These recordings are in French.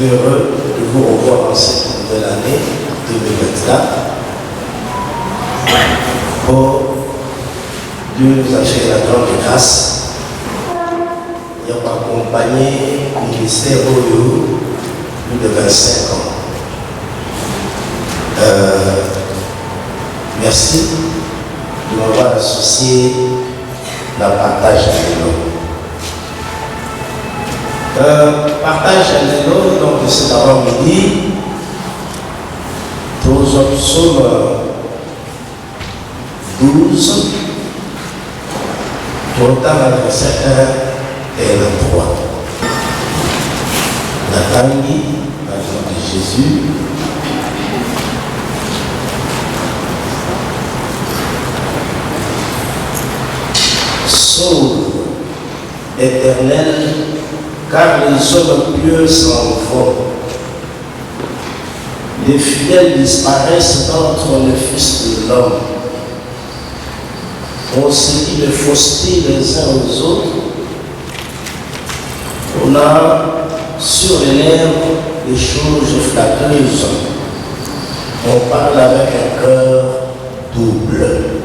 heureux de vous revoir en cette nouvelle année 2024. Pour Dieu nous a fait la grande grâce. Il a accompagné le ministère Oyo plus de 25 ans. Merci de m'avoir associé dans le partage avec nous. Partage avec nous, donc cet avant-midi, nous sommes 12, total à verset 1 et 3. Nathalie, par exemple de Jésus, sauve éternel, car les hommes pieux s'en vont. Les fidèles disparaissent d'entre les fils de l'homme. On se dit de fausseté les uns aux autres. On a sur les lèvres des choses flatteuses. On parle avec un cœur double.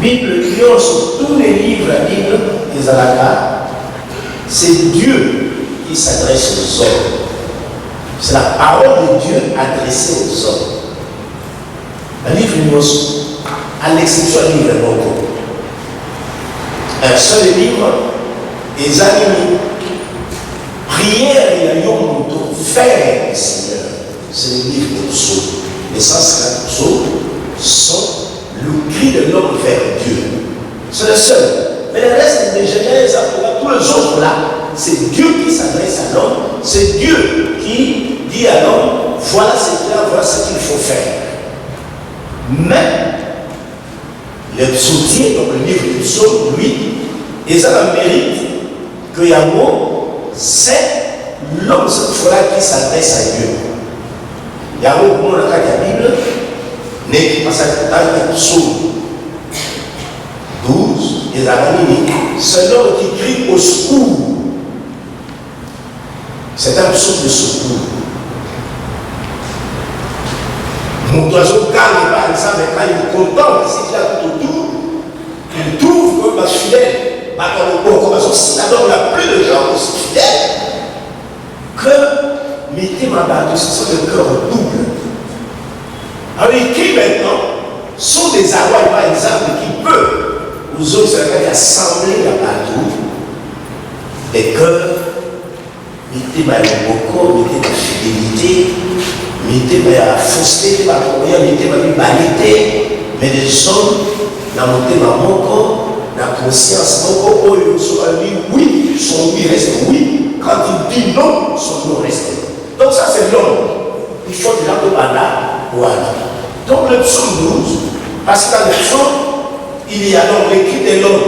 Bible lions sur tous les livres à Bible, les Alaka, c'est Dieu qui s'adresse aux hommes. C'est la parole de Dieu adressée aux hommes. Un livre lions, à l'exception du livre Moko. Un seul livre, des animaux. Prière et la yom faire le Seigneur. C'est le livre de Psaume. Les 150 psaumes sont le cri de l'homme vers Dieu. C'est le seul. Mais le reste des Genèse, tous les autres là, c'est Dieu qui s'adresse à l'homme. C'est Dieu qui dit à l'homme, voilà ce qu'il a, voilà ce qu'il faut faire. Mais le psautier, donc le livre du psaume, lui, il a le mérite que Yahweh, c'est l'homme cette fois-là qui s'adresse à Dieu. Yahweh, pour le cas de la Bible, n'est qui passe à le psaume 12, et c'est l'homme qui crie au secours. C'est un psaume de secours. Mon oiseau calme, par exemple, quand il contemple ce qu'il y a tout autour, il trouve que ma fidèle, si la donne, il y a plus de gens aussi fidèles que mettez ma barre, ce sont des cœurs doubles. Alors il crie maintenant, sont des arrois, par exemple, qui peuvent, aux autres, c'est assembler la partout, des cœurs, mettez ma boko, mettez ma fidélité, mettez ma fausseté, ma courrière, mettez ma banalité, mais des hommes, n'a monté ma moko, la conscience, moko, ils sont dit oui, son oui reste oui, quand il dit non, son non reste non. Donc ça c'est l'homme. Il faut de là, voilà. Donc le psaume 12, parce que dans le psaume, il y a donc l'écrit de l'homme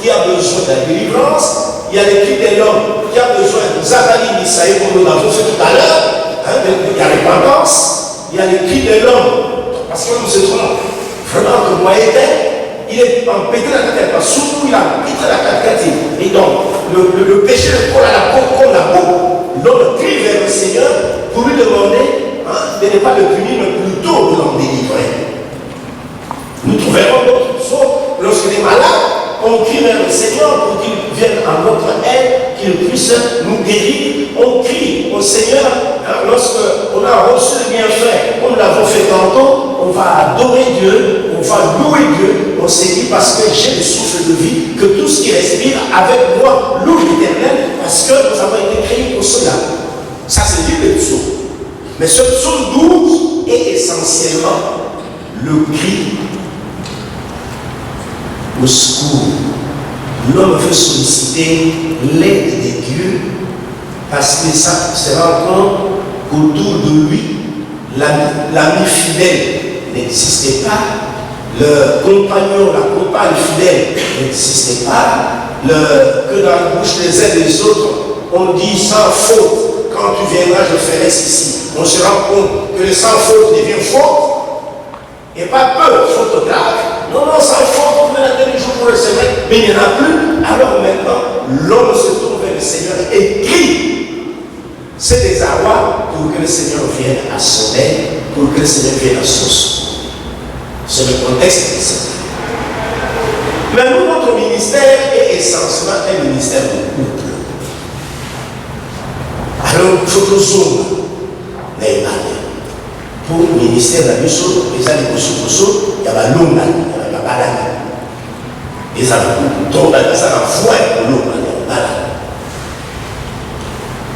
qui a besoin de la délivrance, il y a l'écrit de l'homme qui a besoin de Zacharie, Isaïe, comme nous l'avons fait tout à l'heure, il y a repentance, il y a l'écrit de l'homme, parce que nous se trompons vraiment que moi il est empêtré dans la tête, parce que surtout il a pétré la tête, et donc le péché le colle à la peau comme la peau. L'homme crie vers le Seigneur pour lui demander de ne pas le punir, mais plutôt de l'en délivrer. Nous trouverons d'autres choses lorsqu'il est malade, on crie vers le Seigneur pour qu'il vienne à notre aide, qu'il puisse nous guérir. On crie au Seigneur lorsqu'on a reçu le bienfait, comme nous l'avons fait tantôt, on va adorer Dieu, on va louer Dieu. On s'est dit parce que j'ai le souffle de vie, que tout ce qui respire avec moi loue l'Éternel, parce que nous avons été créés pour cela. Ça c'est dit le psaume. Mais ce psaume 12 est essentiellement le cri au secours. L'homme veut solliciter l'aide de Dieu parce que ça se rend compte qu'autour de lui, l'ami fidèle n'existait pas, le compagnon, la compagne fidèle n'existait pas, que dans la bouche des uns et des autres, on dit sans faute, quand tu viendras, je ferai ceci. On se rend compte que le sans faute devient faute, et pas peu, faute grave. Non, sans faute, on fait la dernière jour pour le Seigneur, mais il n'y en a plus. Alors maintenant, l'homme se tourne vers le Seigneur et que le Seigneur crée la source. C'est le contexte de ça. Mais nous, notre ministère est essentiellement un ministère de couple. Alors, il faut que nous sommes pour le ministère de la mission, les gens qui sont il y a l'homme, il y a la balade. Et ça tombe dans ça, la foi pour l'homme, il y a la balade.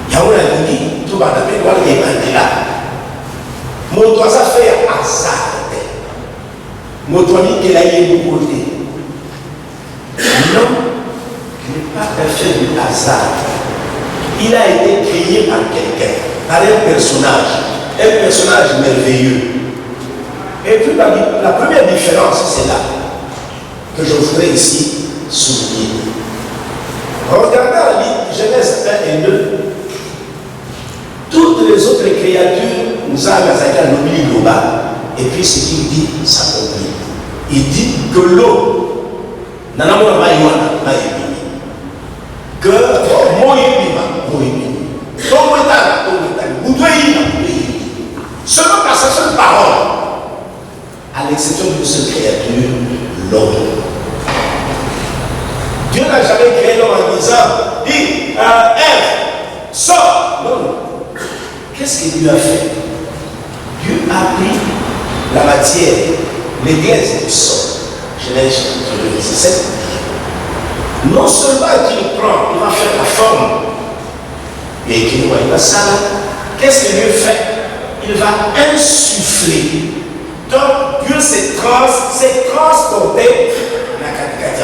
Il y a un dit, tout va d'abord, il y a là. Mon doigt, ça fait hasard. Mon doigt, il a eu un côté. Non, il n'est pas un fait du hasard. Il a été créé par quelqu'un, par un personnage merveilleux. Et puis la première différence, c'est là, que je voudrais ici souligner. Regardez la Bible, Genèse 1 et 2. Toutes les autres créatures, nous avons l'oubli global, et puis ce qu'il dit s'accomplit. Il dit que l'eau, que seulement par sa seule parole, à l'exception d'une seule créature, l'homme. Dieu n'a jamais créé l'homme en disant, dit, Ève, sors. Non. Qu'est-ce que Dieu a fait? Dieu a pris la matière, les glaces du sol. Genèse chapitre 17. Non seulement il prend, il va faire la forme, et qu'il voit ça là, qu'est-ce que Dieu fait? Il va insuffler. Donc Dieu s'est transporté la Katikati.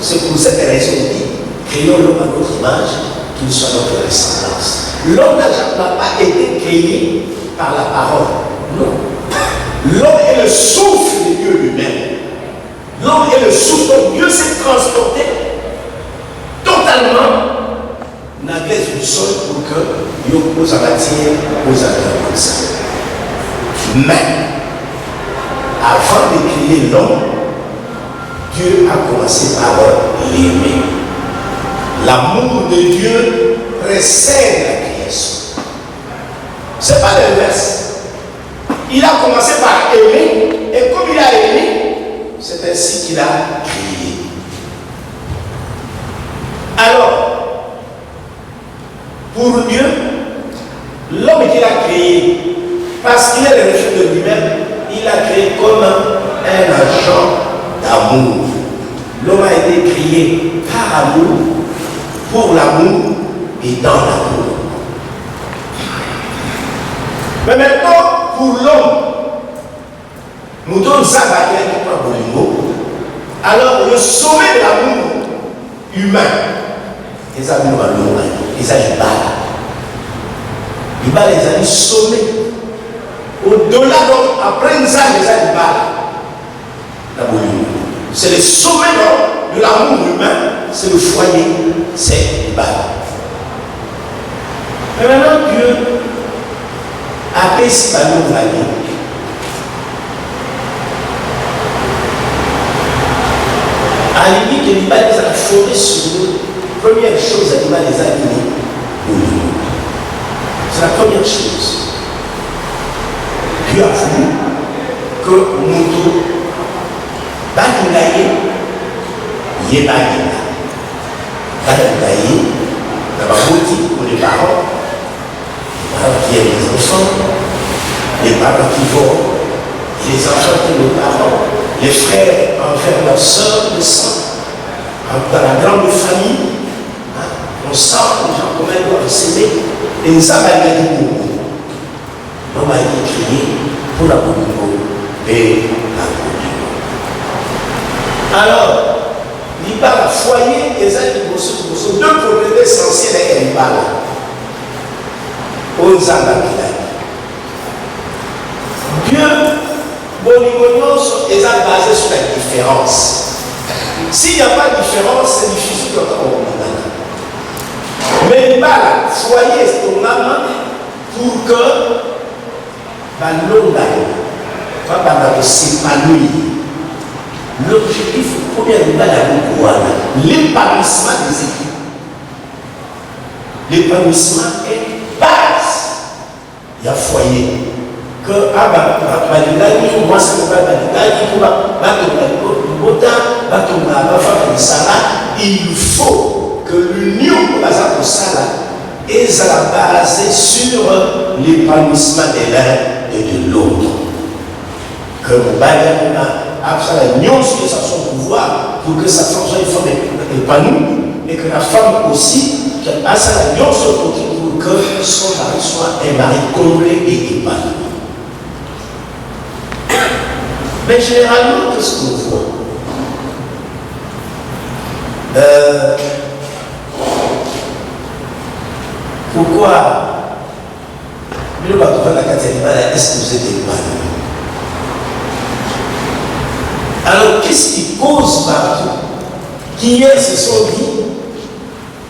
C'est pour cette raison qu'il dit, créons l'homme à notre image, qu'il soit notre ressemblance. L'homme n'a pas été créé par la parole. Non. L'homme est le souffle de Dieu lui-même. L'homme est le souffle. Donc Dieu s'est transporté totalement dans la glace du sol pour que Dieu pose la matière aux affaires comme ça. Mais, avant de créer l'homme, Dieu a commencé par l'aimer. L'amour de Dieu précède la création. Ce n'est pas l'inverse. Il a commencé par aimer, et comme il a aimé, c'est ainsi qu'il a créé. Alors, pour Dieu, l'homme qu'il a créé, parce qu'il est le reflet de lui-même, il a créé comme un agent d'amour. L'homme a été créé par amour, pour l'amour et dans l'amour. Mais maintenant, pour l'homme, nous donnons ça à quelqu'un qui prend Bolingo. Alors, le sommet de l'amour humain, les amis nous allons, les amis il va les amis sommet. Au-delà, donc, après ça, les amis la Bolingo. C'est le sommet de l'amour humain, c'est le foyer, c'est le bal. Mais maintenant, Dieu a payé ce ballon de la vie. À la limite, il va les fondé sur nous. Première chose, il va les aligner. C'est la première chose. Dieu a voulu que nous Bagulaye, Yébagina. Bagulaye, la boutique pour les parents qui aiment les enfants, les parents qui vont, les enfants qui nos parents, les frères envers leurs soeurs de sang. Dans la grande famille, on sent les gens comment ils doivent s'aimer, et nous avons gagné pour nous. L'homme a été créé pour la Bolingo et la Bolingo. Alors, il parle à foyer et ça, deux propriétés essentielles et il parle. Dieu, Bolingo, est basé sur la différence. S'il n'y a pas de différence, c'est difficile de comprendre. Mais il parle foyer ton âme pour que l'homme va s'épanouir. L'objectif premier de l'épanouissement des équipes. L'épanouissement est base. Il y a foyer. que Balilani, moi c'est le Balilani, il faut que l'union pour ça est basée sur l'épanouissement de l'un et de l'autre. Que le Balilani a l'union sur son pouvoir pour que sa femme soit une femme épanouie et que la femme aussi a sa l'union sur le côté pour que son mari soit un mari complet et épanoui. Mais généralement, qu'est-ce qu'on voit? Pourquoi est-ce que vous êtes épanoui? Alors, qu'est-ce qui cause partout? Qu'hier se sont dit,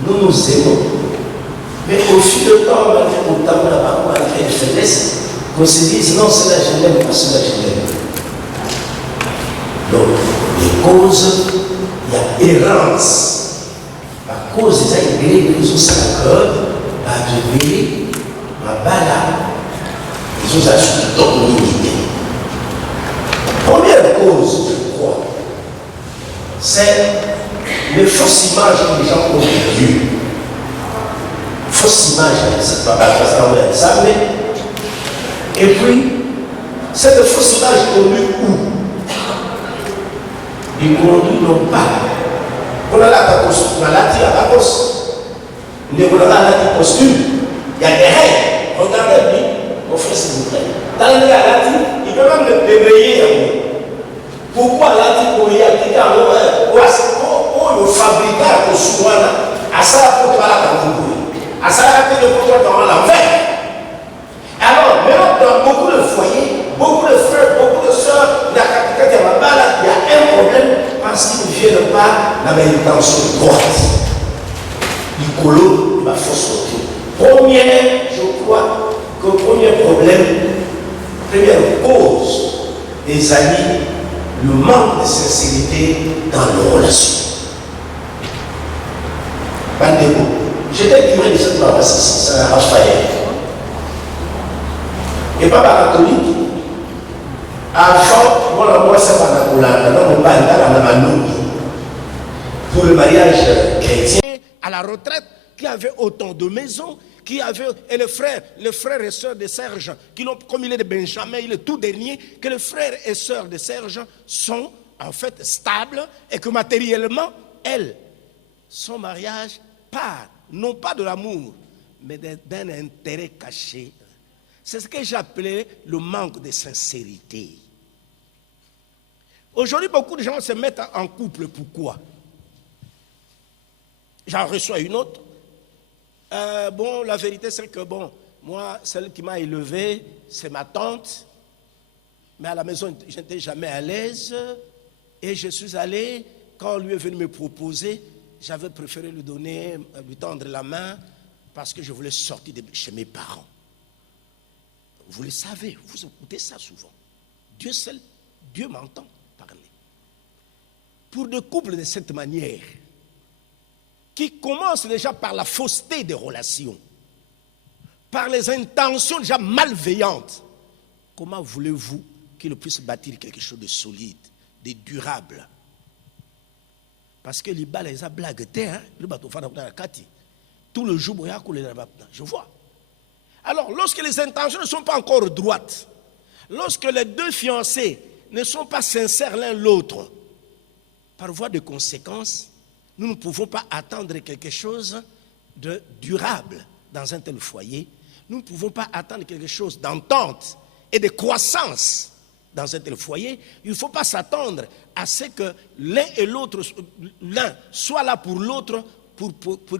nous nous aimons. Mais au fil du temps, malgré les faiblesses, qu'on se dise, non, c'est là je l'aime, pas c'est là je l'aime. Donc, les causes, il y a errance. La cause, c'est ça, il y a des choses à la corde, à devenir, à bala. Les choses à dans l'unité. Première cause, je crois, c'est les fausses images que les gens ont de Dieu. Fausse image, c'est pas ça, mais. Et puis, cette fausse image conduit où? Ils conduisent non pas. On a la costume, on a la costume. On a la costume. Il y a des règles. Regardez-lui, mon frère, s'il vous plaît. Dans le cas il peut même le réveiller. Pourquoi la dit pour y aller dans le fabricant de souvent à ça pour toi la à ça pour toi dans l'enfer. Alors, maintenant, dans beaucoup de foyers, beaucoup de frères, beaucoup de soeurs, il y a un problème parce qu'ils ne viennent pas dans l'intention droite. Du colo, la fausse retour. Première, je crois que le premier problème, première cause des amis, le manque de sincérité dans nos relations. J'étais curé de cette paroisse ici, c'est un Raphaël. Et pas catholique. Avant, moi, c'est pas pour le mariage chrétien. À la retraite, qui avait autant de maisons, qui avait, et les frères et sœurs de Serge, qui l'ont, comme il est de Benjamin, il est tout dernier, que les frères et sœurs de Serge sont en fait stables et que matériellement, elles, son mariage part, non pas de l'amour, mais d'un intérêt caché. C'est ce que j'appelais le manque de sincérité. Aujourd'hui, beaucoup de gens se mettent en couple. Pourquoi? J'en reçois une autre. Bon, la vérité, c'est que, bon, moi, celle qui m'a élevé, c'est ma tante. Mais à la maison, je n'étais jamais à l'aise. Et je suis allé, quand lui est venu me proposer, j'avais préféré lui donner, lui tendre la main, parce que je voulais sortir de chez mes parents. Vous le savez, vous écoutez ça souvent. Dieu seul, Dieu m'entend parler. Pour des couples de cette manière, qui commencent déjà par la fausseté des relations, par les intentions déjà malveillantes, comment voulez-vous qu'ils puissent bâtir quelque chose de solide, de durable? Parce que les balles, les a blagues, tout le jour, je vois. Alors, lorsque les intentions ne sont pas encore droites, lorsque les deux fiancés ne sont pas sincères l'un l'autre, par voie de conséquence, nous ne pouvons pas attendre quelque chose de durable dans un tel foyer. Nous ne pouvons pas attendre quelque chose d'entente et de croissance dans un tel foyer. Il ne faut pas s'attendre à ce que l'un et l'autre, l'un soit là pour l'autre, pour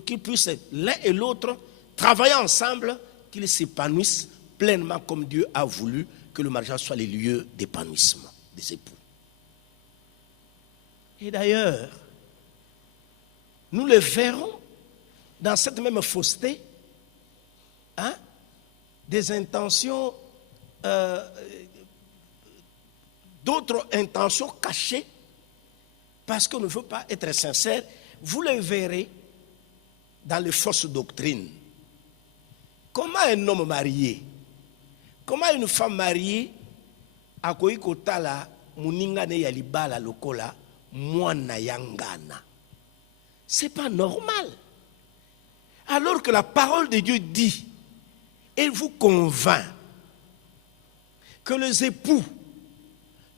qu'ils puissent l'un et l'autre travailler ensemble, qu'ils s'épanouissent pleinement comme Dieu a voulu que le mariage soit les lieux d'épanouissement des époux. Et d'ailleurs, nous le verrons dans cette même fausseté, des intentions, d'autres intentions cachées, parce qu'on ne veut pas être sincère. Vous le verrez dans les fausses doctrines. Comment un homme marié Comment une femme mariée a koyi kotala muninga ne ya libala lokola mwana yangana? C'est pas normal. Alors que la parole de Dieu dit, elle vous convainc que les époux,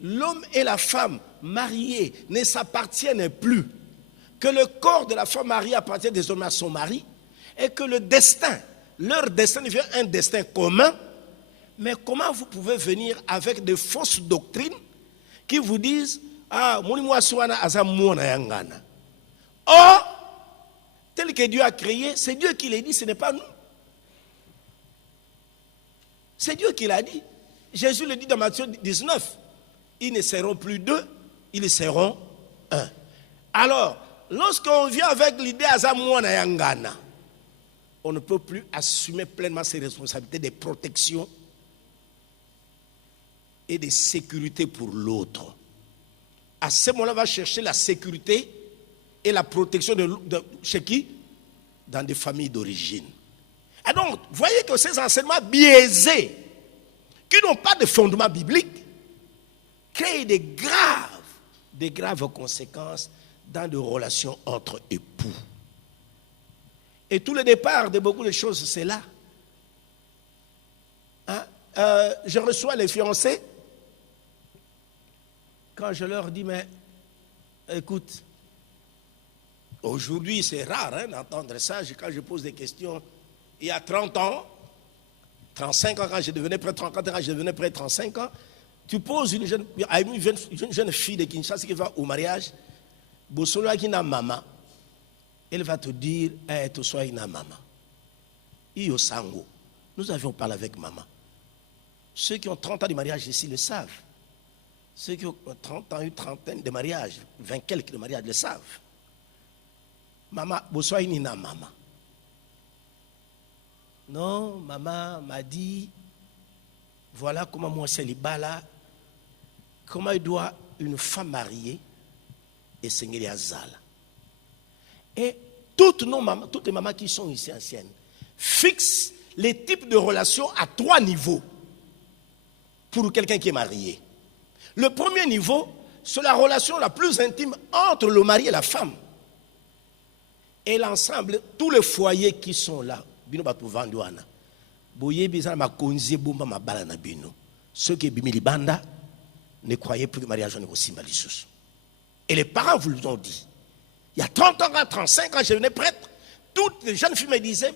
l'homme et la femme mariés ne s'appartiennent plus, que le corps de la femme mariée appartient désormais à son mari, et que le destin, leur destin devient un destin commun. Mais comment vous pouvez venir avec de fausses doctrines qui vous disent ah, or, tel que Dieu a créé, c'est Dieu qui l'a dit, ce n'est pas nous. C'est Dieu qui l'a dit. Jésus le dit dans Matthieu 19. Ils ne seront plus deux, ils seront un. Alors, lorsqu'on vient avec l'idée Azamouana Yangana, on ne peut plus assumer pleinement ses responsabilités de protection et de sécurité pour l'autre. À ce moment-là, on va chercher la sécurité et la protection chez qui? Dans des familles d'origine. Et donc, voyez que ces enseignements biaisés, qui n'ont pas de fondement biblique, créent des graves conséquences dans des relations entre époux. Et tout le départ de beaucoup de choses, c'est là. Hein? Je reçois les fiancés. Quand je leur dis, mais écoute, aujourd'hui c'est rare d'entendre ça. Quand je pose des questions, il y a 30 ans, 35 ans, quand je devenais près de 34 ans, quand je devenais près de 35 ans, tu poses une jeune fille de Kinshasa qui va au mariage, Bosolo qui n'a maman, elle va te dire, tu sois une maman. Iyo sango. Nous avions parlé avec maman. Ceux qui ont 30 ans de mariage ici le savent. Ceux qui ont 30 ans, une trentaine de mariages, 20 quelques de mariages le savent. Maman, Bosolo ni na maman. Non, maman m'a dit, voilà comment moi célibat là, comment il doit une femme mariée et Seigneur Azala. Et toutes les mamans qui sont ici anciennes fixent les types de relations à 3 niveaux pour quelqu'un qui est marié. Le premier niveau, c'est la relation la plus intime entre le mari et la femme. Et l'ensemble, tous les foyers qui sont là, ceux qui bimili banda ne croyaient plus que le mariage n'est aussi mal. Et les parents vous l'ont dit. Il y a 30 ans, 35 ans, je venais prêtre. Toutes les jeunes filles me disaient,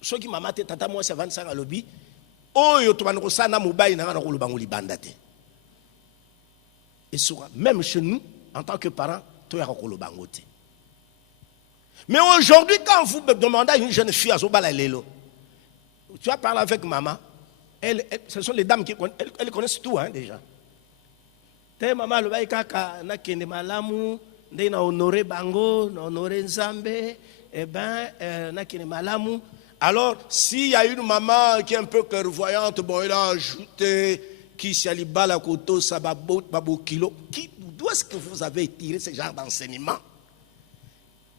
ceux qui m'ont maté, tata moi c'est 25 ans à l'obbi, oh yo toban rosana mobile na na kolo bangoli bandate. Et même chez nous, en tant que parents, toi ya kolo bangote. Mais aujourd'hui, quand vous me demandez à une jeune fille à Zobala Lelo, tu vas parler avec maman, ce sont les dames qui elles connaissent tout déjà. Te maman le baï kaka na kende malamu, nde na honoré bango, na honoré nzambe, eh ben na kende malamu. Alors, s'il y a une maman qui est un peu clairvoyante, bon, elle a ajouté qui s'y aliba la koto sababo kilo. D'où est-ce que vous avez tiré ce genre d'enseignement?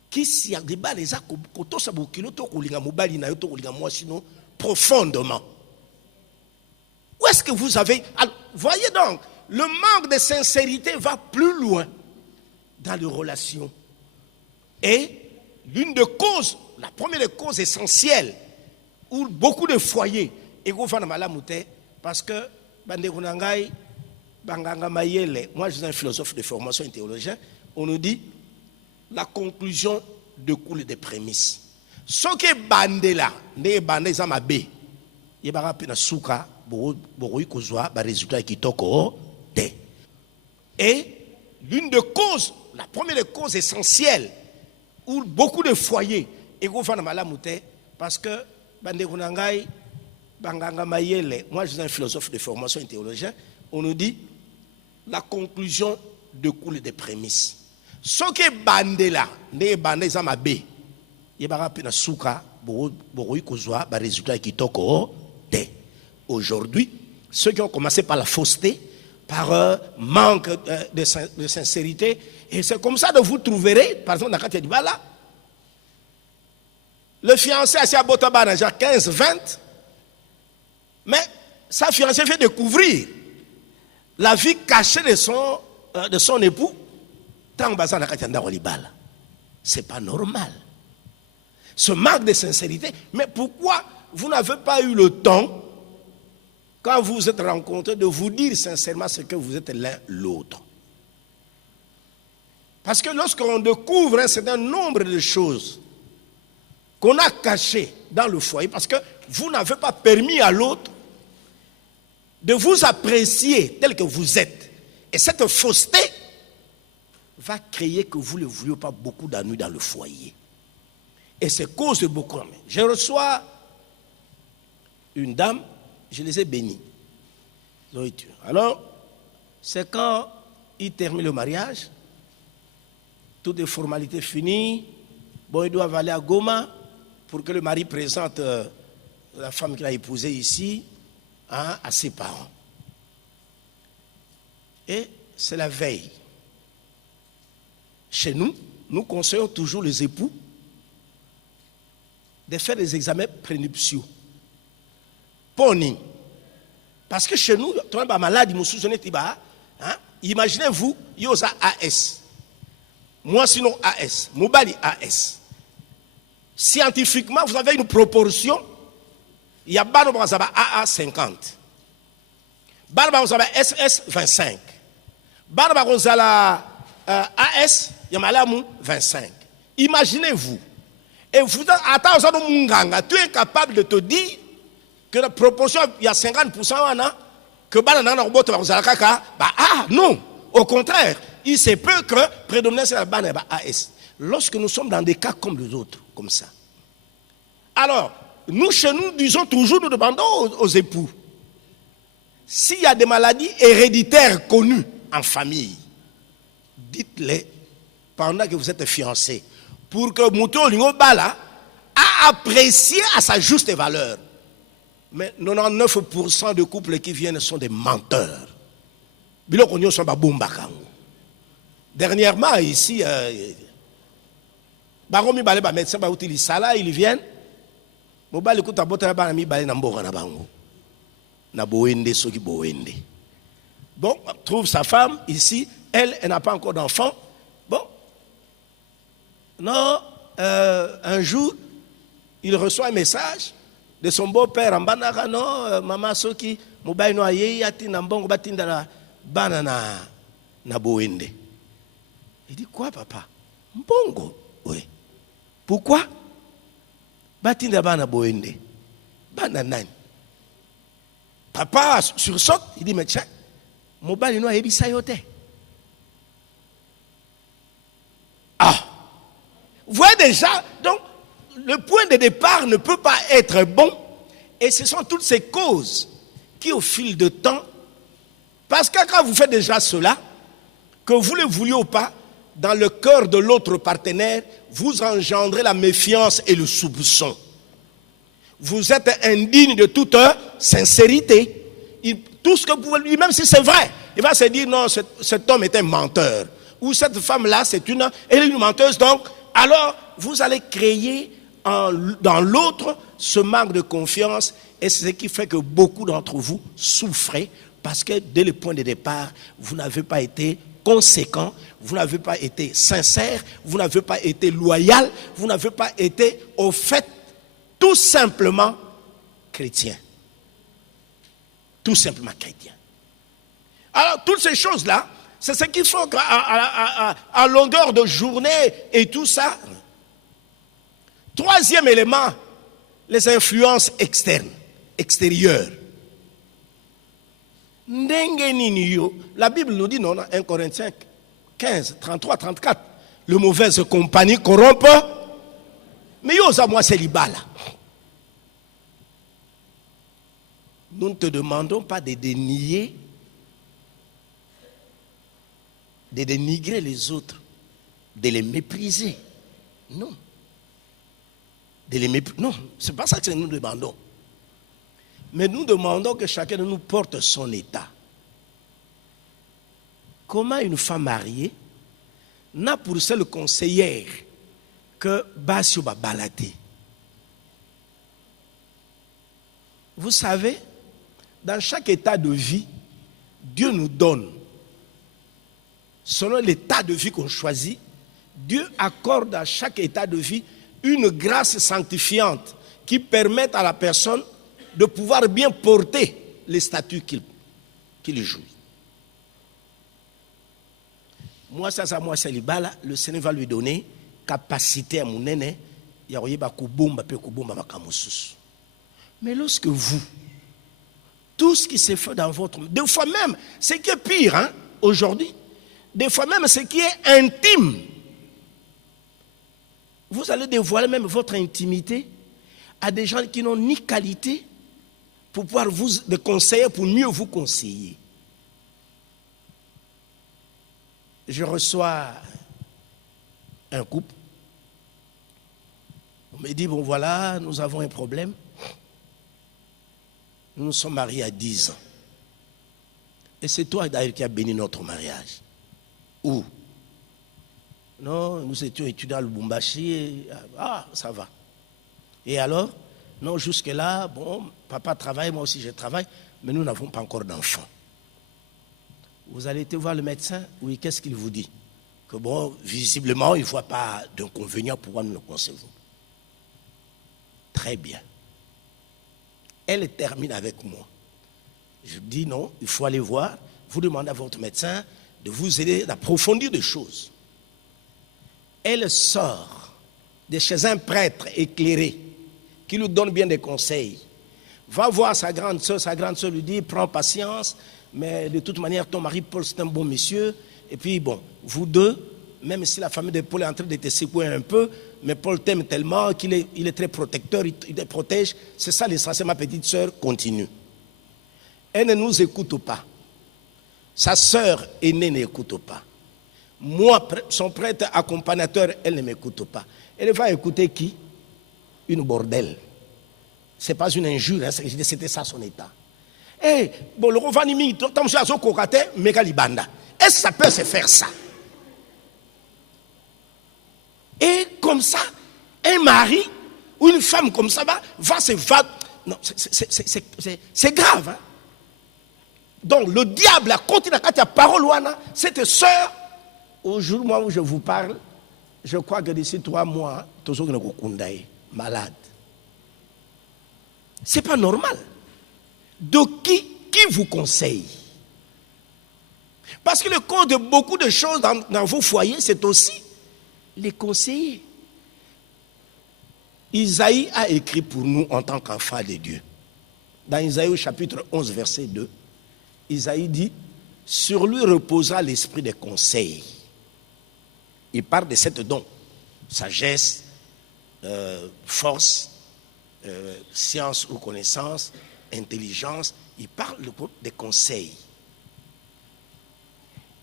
Qui s'y aliba les a koto sababo kilo to kolinga mobali na yo to kolinga moi sinon profondément. Où est-ce que vous avez... Alors, voyez donc, le manque de sincérité va plus loin dans les relations. Et l'une des causes, la première des causes essentielles, où beaucoup de foyers, et parce que, moi je suis un philosophe de formation et théologien, on nous dit, la conclusion découle des prémices. Ce qui est bandé là, n'est bandé ça m'a bé. Il y a un souka, résultat qui toko. Et l'une des causes, la première des causes essentielles, où beaucoup de foyers, et parce que, moi je suis un philosophe de formation et théologien, on nous dit, la conclusion découle des prémices. Ce qui est bandé là, n'est bandé ça m'a bé. Il y a un souka, résultat qui toko. Aujourd'hui, ceux qui ont commencé par la fausseté, par manque de sincérité, et c'est comme ça que vous trouverez, par exemple, dans la carte du Bala, le fiancé a à Botabana, genre 15, 20, mais sa fiancée fait découvrir la vie cachée de son époux. C'est pas normal. Ce manque de sincérité. Mais pourquoi vous n'avez pas eu le temps, quand vous vous êtes rencontrés, de vous dire sincèrement ce que vous êtes l'un l'autre? Parce que lorsqu'on découvre un certain nombre de choses qu'on a cachées dans le foyer, parce que vous n'avez pas permis à l'autre de vous apprécier tel que vous êtes. Et cette fausseté va créer, que vous ne le vouliez pas, beaucoup d'ennuis dans le foyer. Et c'est cause de beaucoup. Je reçois une dame, je les ai bénis. Alors, c'est quand il termine le mariage, toutes les formalités finies, bon, ils doivent aller à Goma pour que le mari présente la femme qu'il a épousée ici, à ses parents. Et c'est la veille. Chez nous, nous conseillons toujours les époux de faire des examens prénuptiaux. Pony. Parce que chez nous, tu es malade, imaginez-vous, il y a AS. Moi, sinon AS. Moubali AS. Scientifiquement, vous avez une proportion. Il y a AA 50. SS 25. AS, il y a 25. Imaginez-vous. Et vous, tu es capable de te dire que la proportion, il y a 50%, que non. Au contraire, il se peut que prédominance la banne AS. Lorsque nous sommes dans des cas comme les autres, comme ça. Alors, nous, chez nous, disons toujours, nous demandons aux époux, s'il y a des maladies héréditaires connues en famille, dites-les pendant que vous êtes fiancés, pour que Mouto Lingo Bala a apprécié à sa juste valeur. Mais 99% de couples qui viennent sont des menteurs. Dernièrement, ici, ils viennent. Bon, trouve sa femme ici, elle n'a pas encore d'enfant. Bon, non, un jour, il reçoit un message de son beau-père en Banara, non, maman Soki, Moubaï no aye, yati nambongo batinda na banana na boende. Il dit quoi, papa? Mbongo, oui. Pourquoi? Batinda bana boende. Banana. Papa sursaute, il dit, mais tiens, Moubaï no aye bisayote. Ah! Vous voyez déjà, donc, le point de départ ne peut pas être bon. Et ce sont toutes ces causes qui, au fil de temps, parce que quand vous faites déjà cela, que vous le vouliez ou pas, dans le cœur de l'autre partenaire, vous engendrez la méfiance et le soupçon. Vous êtes indigne de toute sincérité. Tout ce que vous pouvez lui dire, même si c'est vrai, il va se dire non, cet homme est un menteur. Ou cette femme-là, elle est une menteuse. Donc, alors, vous allez créer dans l'autre ce manque de confiance, et c'est ce qui fait que beaucoup d'entre vous souffrent parce que dès le point de départ, vous n'avez pas été conséquent, vous n'avez pas été sincère, vous n'avez pas été loyal, vous n'avez pas été au fait tout simplement chrétien. Tout simplement chrétien. Alors toutes ces choses-là, c'est ce qu'il faut à longueur de journée et tout ça. Troisième élément, les influences externes, extérieures. La Bible nous dit, non, 1 Corinthiens 15, 33, 34, le mauvaise compagnie corrompt, mais moi c'est l'ibala. Nous ne te demandons pas de dénier, de dénigrer les autres, de les mépriser. Non. Non, ce n'est pas ça que nous demandons. Mais nous demandons que chacun de nous porte son état. Comment une femme mariée n'a pour seule conseillère que Basio Babalade? Vous savez, dans chaque état de vie, Dieu nous donne, selon l'état de vie qu'on choisit, Dieu accorde à chaque état de vie une grâce sanctifiante qui permet à la personne de pouvoir bien porter les statuts qu'il jouit. Moi, moi, c'est Libala, le Seigneur va lui donner capacité à mon aîné, mais lorsque vous, tout ce qui se fait dans votre... Des fois même, ce qui est pire, hein, aujourd'hui, des fois même ce qui est intime, vous allez dévoiler même votre intimité à des gens qui n'ont ni qualité pour pouvoir vous conseiller, pour mieux vous conseiller. Je reçois un couple. On me dit, bon voilà, nous avons un problème. Nous nous sommes mariés à 10 ans. Et c'est toi d'ailleurs qui as béni notre mariage. Où? Non, nous étions étudiants à Lubumbashi. Ah, ça va. Et alors? Non, jusque-là, bon, papa travaille, moi aussi je travaille, mais nous n'avons pas encore d'enfants. Vous allez été voir le médecin? Oui, qu'est-ce qu'il vous dit? Que bon, visiblement, il ne voit pas d'inconvénient pour nous le concevons. Très bien. Elle termine avec moi. Je dis non, il faut aller voir. Vous demandez à votre médecin de vous aider à approfondir des choses. Elle sort de chez un prêtre éclairé qui lui donne bien des conseils. Va voir sa grande soeur lui dit, prends patience, mais de toute manière, ton mari Paul, c'est un bon monsieur. Et puis bon, vous deux, même si la famille de Paul est en train de te secouer un peu, mais Paul t'aime tellement qu'il est très protecteur, il te protège. C'est ça l'essentiel, ma petite soeur, continue. Elle ne nous écoute pas. Sa soeur aînée n'écoute pas. Moi, son prêtre accompagnateur, elle ne m'écoute pas. Elle va écouter qui? Une bordelle. Ce n'est pas une injure, hein, c'était ça son état. Eh, bon, le revanimi, tant que je kokate, megalibanda. Est-ce que ça peut se faire ça? Et comme ça, un mari ou une femme comme ça va se battre. Non, c'est grave. Hein? Donc le diable a continué à dire parole. Cette soeur, au jour où je vous parle, je crois que d'ici 3 mois, tous ceux qui sont malades. C'est pas normal. De qui vous conseille? Parce que le cause de beaucoup de choses dans vos foyers, c'est aussi les conseillers. Isaïe a écrit pour nous en tant qu'enfants de Dieu. Dans Isaïe au chapitre 11, verset 2, Isaïe dit, sur lui reposera l'esprit des conseils. Il parle de cette don, sagesse, force, science ou connaissance, intelligence. Il parle des conseils.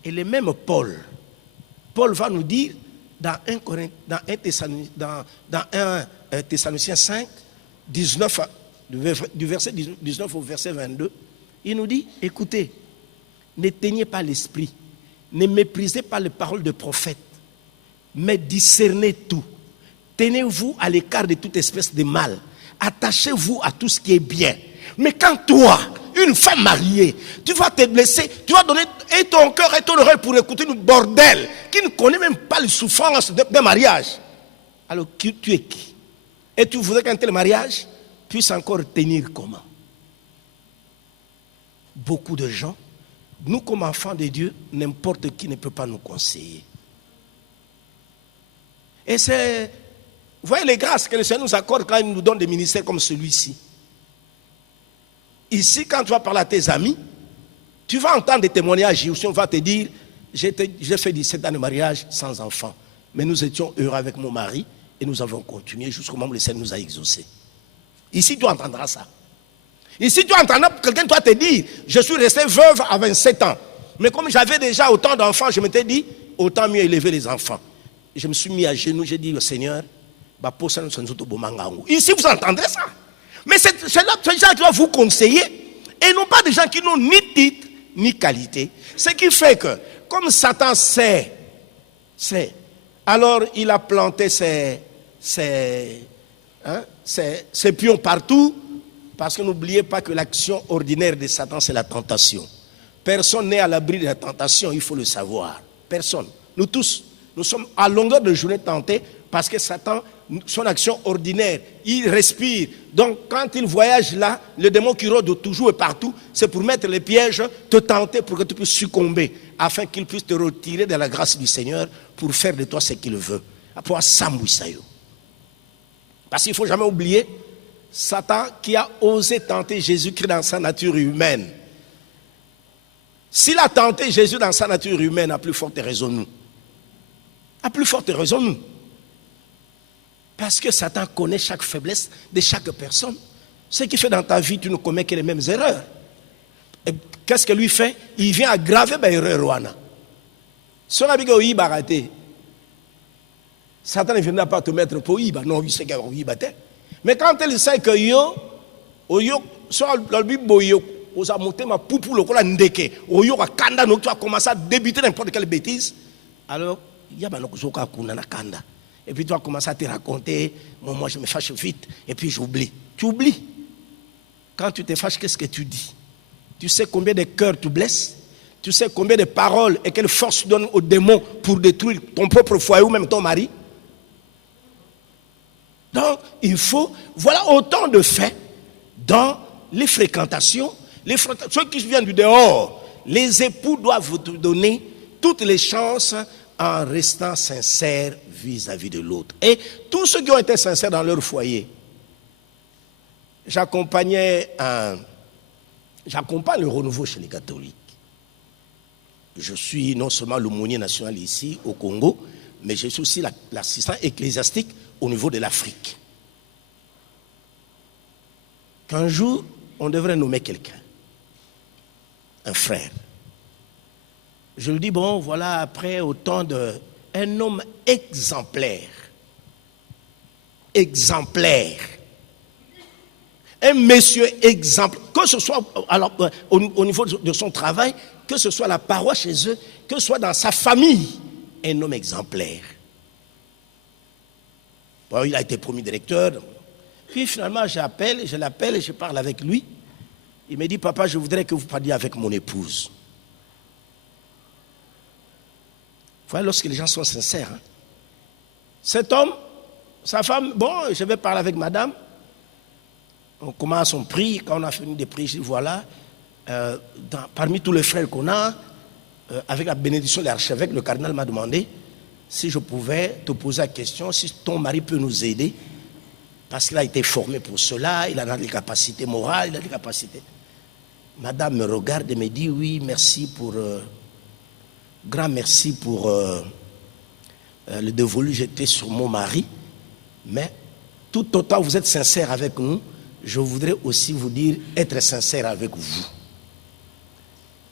Et le même Paul va nous dire dans 1 Thessaloniciens 5, 19, du verset 19 au verset 22, il nous dit, écoutez, n'éteignez pas l'esprit, ne méprisez pas les paroles de prophètes, mais discernez tout. Tenez-vous à l'écart de toute espèce de mal. Attachez-vous à tout ce qui est bien. Mais quand toi, une femme mariée, tu vas te blesser, tu vas donner et ton cœur et ton oreille pour écouter une bordel qui ne connaît même pas les souffrances d'un mariage. Alors tu es qui? Et tu voudrais qu'un tel mariage puisse encore tenir comment? Beaucoup de gens, nous comme enfants de Dieu, n'importe qui ne peut pas nous conseiller. Et c'est, vous voyez les grâces que le Seigneur nous accorde quand il nous donne des ministères comme celui-ci. Ici, quand tu vas parler à tes amis, tu vas entendre des témoignages où on va te dire, j'ai fait 17 ans de mariage sans enfant, mais nous étions heureux avec mon mari et nous avons continué jusqu'au moment où le Seigneur nous a exaucés. Ici, tu entendras ça. Ici, tu entendras quelqu'un doit te dire, je suis resté veuve à 27 ans, mais comme j'avais déjà autant d'enfants, je m'étais dit, autant mieux élever les enfants. Je me suis mis à genoux, j'ai dit au Seigneur, ici, vous entendrez ça. Mais c'est là que ces gens qui vont vous conseiller, et non pas des gens qui n'ont ni titre, ni qualité. Ce qui fait que, comme Satan sait, alors il a planté ses pions partout, Parce que n'oubliez pas que l'action ordinaire de Satan, c'est la tentation. Personne n'est à l'abri de la tentation, il faut le savoir. Personne. Nous tous, nous sommes à longueur de journée tentés parce que Satan, son action ordinaire, il respire. Donc quand il voyage là, le démon qui rôde toujours et partout, c'est pour mettre les pièges, te tenter pour que tu puisses succomber, afin qu'il puisse te retirer de la grâce du Seigneur pour faire de toi ce qu'il veut. Après, Sambuisayo. Parce qu'il ne faut jamais oublier, Satan qui a osé tenter Jésus-Christ dans sa nature humaine. S'il a tenté Jésus dans sa nature humaine, à plus forte raison nous. À plus forte raison nous. Parce que Satan connaît chaque faiblesse de chaque personne. Ce qui fait dans ta vie, tu ne commets que les mêmes erreurs. Et qu'est-ce que lui fait? Il vient aggraver les erreurs. Si on a dit qu'il va rater, Satan ne viendra pas te mettre pour Iba. Non, il sait qu'il va rater. Mais quand il sait que yo, sur la Bible, vous avez monté ma poupou, le cola ndeke, tu vas commencer à débiter n'importe quelle bêtise. Alors, il y a un kanda. Et puis tu vas commencer à te raconter, moi je me fâche vite, et puis j'oublie. Tu oublies. Quand tu te fâches, qu'est-ce que tu dis? Tu sais combien de cœurs tu blesses? Tu sais combien de paroles et quelle force tu donnes aux démons pour détruire ton propre foyer ou même ton mari? Donc, il faut, voilà autant de faits dans les fréquentations. Ceux qui viennent du dehors, les époux doivent vous donner toutes les chances en restant sincères vis-à-vis de l'autre. Et tous ceux qui ont été sincères dans leur foyer, j'accompagne le renouveau chez les catholiques. Je suis non seulement l'aumônier national ici au Congo, mais je suis aussi l'assistant ecclésiastique au niveau de l'Afrique. Qu'un jour, on devrait nommer quelqu'un, un frère. Je lui dis, bon, voilà, après autant de... Un homme exemplaire. Exemplaire. Un monsieur exemplaire. Que ce soit alors, au niveau de son travail, que ce soit la paroisse chez eux, que ce soit dans sa famille, un homme exemplaire. Bon, il a été promu directeur. Puis finalement, je l'appelle et je parle avec lui. Il me dit, papa, je voudrais que vous parliez avec mon épouse. Voilà, lorsque les gens sont sincères. Hein. Cet homme, sa femme, bon, je vais parler avec madame. On commence, on prie. Quand on a fini de prier, je dis, voilà, parmi tous les frères qu'on a, avec la bénédiction de l'archevêque, le cardinal m'a demandé si je pouvais te poser la question, si ton mari peut nous aider, parce qu'il a été formé pour cela, il a des capacités morales, il a des capacités. Madame me regarde et me dit, oui, merci pour... grand merci pour le dévolu jeté sur mon mari, mais tout autant vous êtes sincère avec nous, je voudrais aussi vous dire être sincère avec vous.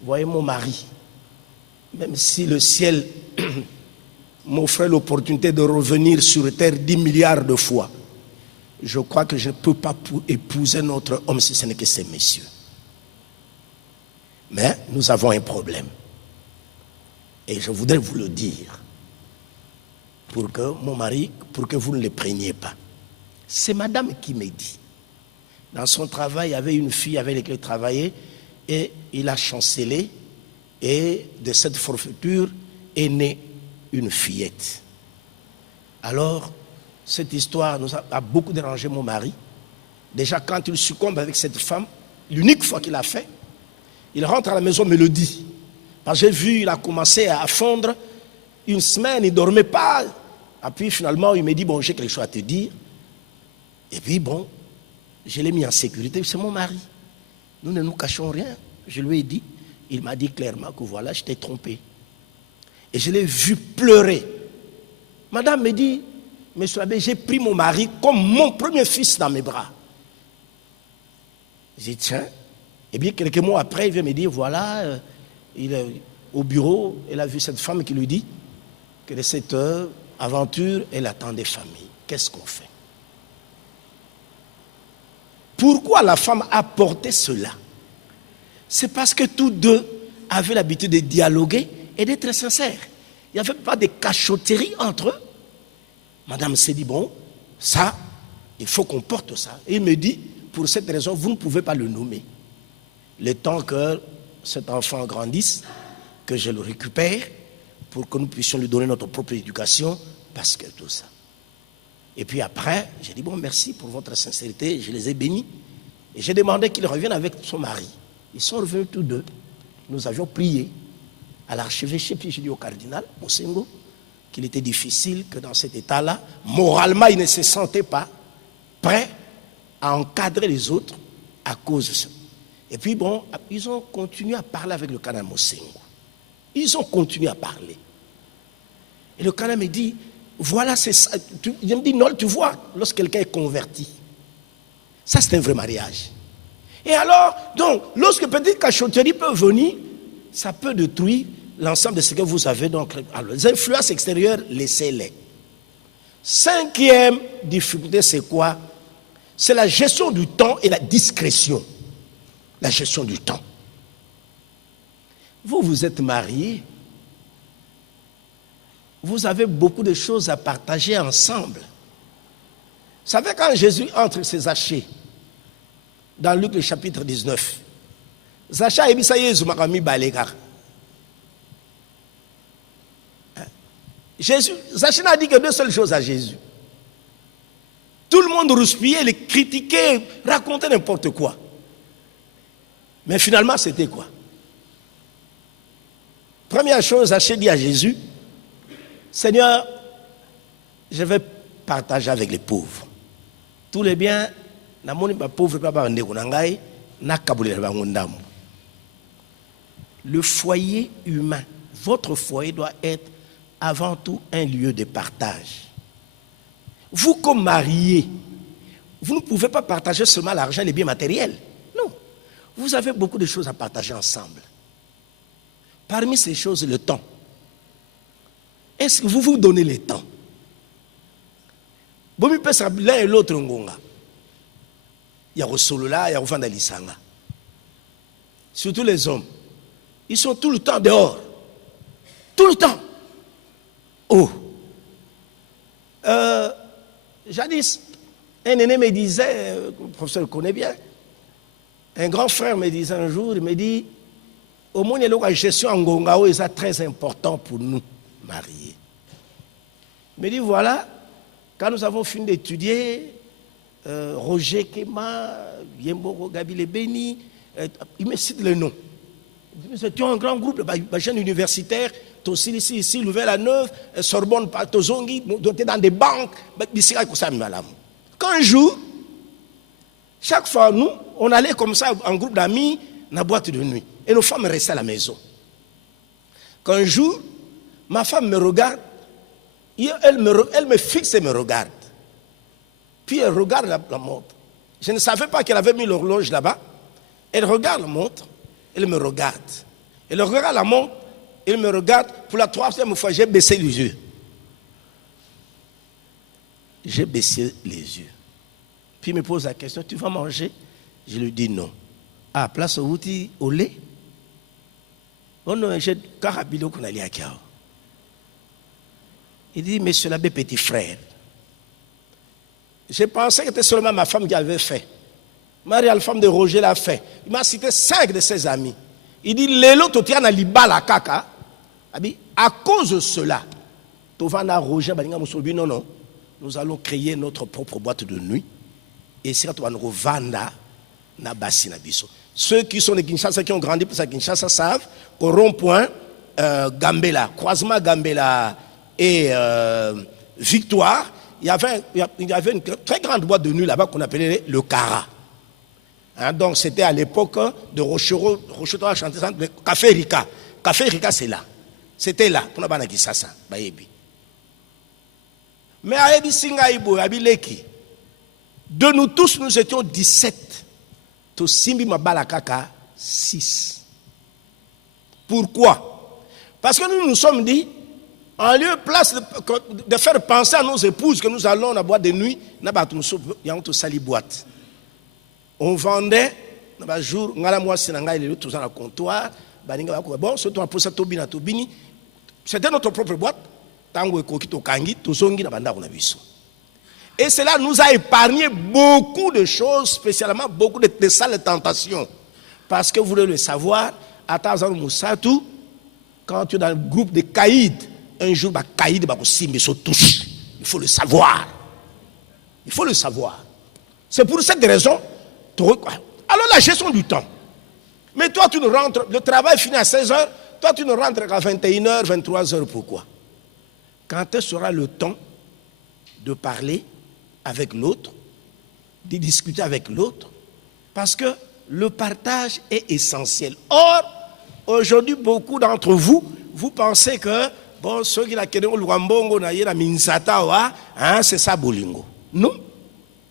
Voyez mon mari, même si le ciel m'offrait l'opportunité de revenir sur terre 10 milliards de fois, je crois que je ne peux pas épouser notre homme si ce n'est que ces messieurs. Mais nous avons un problème. Et je voudrais vous le dire, pour que mon mari, pour que vous ne le preniez pas. C'est madame qui me dit. Dans son travail, il y avait une fille avec laquelle il travaillait, et il a chancelé, et de cette forfaiture est née une fillette. Alors, cette histoire nous a beaucoup dérangé mon mari. Déjà, quand il succombe avec cette femme, l'unique fois qu'il a fait, il rentre à la maison, me le dit. Parce que j'ai vu, il a commencé à fondre. Une semaine, il ne dormait pas. Et puis finalement, il me dit, bon, j'ai quelque chose à te dire. Et puis bon, je l'ai mis en sécurité. C'est mon mari. Nous ne nous cachons rien. Je lui ai dit. Il m'a dit clairement que voilà, je t'ai trompé. Et je l'ai vu pleurer. Madame me dit, monsieur l'abbé, j'ai pris mon mari comme mon premier fils dans mes bras. J'ai dit, tiens. Et bien quelques mois après, il vient me dire, voilà... il est au bureau, elle a vu cette femme qui lui dit que de cette aventure, elle attend des familles. Qu'est-ce qu'on fait? Pourquoi la femme a porté cela? C'est parce que tous deux avaient l'habitude de dialoguer et d'être sincères. Il n'y avait pas de cachotterie entre eux. Madame s'est dit, bon, ça, il faut qu'on porte ça. Et il me dit, pour cette raison, vous ne pouvez pas le nommer. Le temps que cet enfant grandisse, que je le récupère, pour que nous puissions lui donner notre propre éducation, parce que tout ça. Et puis après, j'ai dit, bon, merci pour votre sincérité, je les ai bénis. Et j'ai demandé qu'ils reviennent avec son mari. Ils sont revenus tous deux. Nous avions prié à l'archevêché, puis j'ai dit au cardinal, Mosengo, qu'il était difficile que dans cet état-là, moralement, il ne se sentait pas prêt à encadrer les autres à cause de ça. Et puis bon, ils ont continué à parler avec le cardinal Mosengo. Ils ont continué à parler. Et le cardinal me dit, voilà, c'est ça. Il me dit, non, tu vois, lorsque quelqu'un est converti, ça c'est un vrai mariage. Et alors, donc, lorsque petite cachotterie peut venir, ça peut détruire l'ensemble de ce que vous avez. Donc, alors, les influences extérieures, laissez-les. Cinquième difficulté, c'est quoi? C'est la gestion du temps et la discrétion. La gestion du temps. Vous êtes mariés. Vous avez beaucoup de choses à partager ensemble. Vous savez, quand Jésus entre ses Zachée, dans Luc le chapitre 19, Zachée a dit, Jésus, Zachée n'a dit que deux seules choses à Jésus. Tout le monde rouspillait, le critiquait, racontait n'importe quoi. Mais finalement, c'était quoi? Première chose, Zachée dit à Jésus, Seigneur, je vais partager avec les pauvres. Tous les biens, le foyer humain, votre foyer doit être avant tout un lieu de partage. Vous, comme mariés, vous ne pouvez pas partager seulement l'argent et les biens matériels. Non. Vous avez beaucoup de choses à partager ensemble. Parmi ces choses, le temps. Est-ce que vous vous donnez le temps? Bomi pesa l'un et l'autre ngonga. Il y a Rosolola, il y a Rofanda Lisanga. Surtout les hommes. Ils sont tout le temps dehors. Tout le temps. Oh. Jadis, un aîné me disait, le professeur le connaît bien, un grand frère me disait un jour, il me dit, au moins, la gestion en Ngongao est très important pour nous, mariés. Il me dit, voilà, quand nous avons fini d'étudier, Roger Kema, Yemboro Gabile Beni, il me cite le nom. C'était un grand groupe de jeunes universitaires, ici, Louvain-la-Neuve, Sorbonne, Tozongi, dans des banques. Qu'un jour, chaque fois, nous, on allait comme ça en groupe d'amis, dans la boîte de nuit. Et nos femmes restaient à la maison. Qu'un jour, ma femme me regarde, elle me fixe et me regarde. Puis elle regarde la montre. Je ne savais pas qu'elle avait mis l'horloge là-bas. Elle regarde la montre, elle me regarde. Elle regarde la montre, elle me regarde. Pour la troisième fois, j'ai baissé les yeux. J'ai baissé les yeux. Puis il me pose la question, tu vas manger? Je lui dis non. Ah, place au lait? Oh non, j'ai carabilo qu'on allait à Kiao. Il dit, monsieur l'abbé petit frère, j'ai pensé que c'était seulement ma femme qui avait fait. Marie, la femme de Roger, l'a fait. Il m'a cité 5 de ses amis. Il dit, Lélo, Totiana Libala Kaka. À cause de cela, Tovana Roger, non, non, nous allons créer notre propre boîte de nuit. Et c'est quand on va vendre na bassi na biso. Ceux qui sont de Kinshasa, qui ont grandi pour ça, Kinshasa, savent qu'au rond-point Gambela, croisement Gambela et Victoire, il y avait une très grande boîte de nuit là-bas qu'on appelait le Cara. Hein, donc c'était à l'époque de Rochereau a chanté ça, le Café Rika. Café Rika, c'est là. C'était là, pour la Kinshasa, bayebi. Mais à Ebisinga Ibo, Abileki, de nous tous, nous étions 17. To Simbi Mabalakaka, 6. Pourquoi? Parce que nous nous sommes dit, en lieu place de faire penser à nos épouses que nous allons à la boîte de nuit, on vendait, jour, comptoir, c'était notre propre boîte. Et cela nous a épargné beaucoup de choses, spécialement beaucoup de sales tentations. Parce que vous voulez le savoir, à Tarzan Moussatou, quand tu es dans le groupe de caïds, un jour, caïd va aussi me touche. Il faut le savoir. Il faut le savoir. C'est pour cette raison. Alors la gestion du temps. Mais toi, tu ne rentres, le travail finit à 16h, toi, tu ne rentres qu'à 21h, 23h. Pourquoi? Quand sera le temps de parler avec l'autre, de discuter avec l'autre, parce que le partage est essentiel. Or, aujourd'hui, beaucoup d'entre vous, vous pensez que, bon, ceux qui ont le Rwambongo, c'est ça, Bolingo. Non,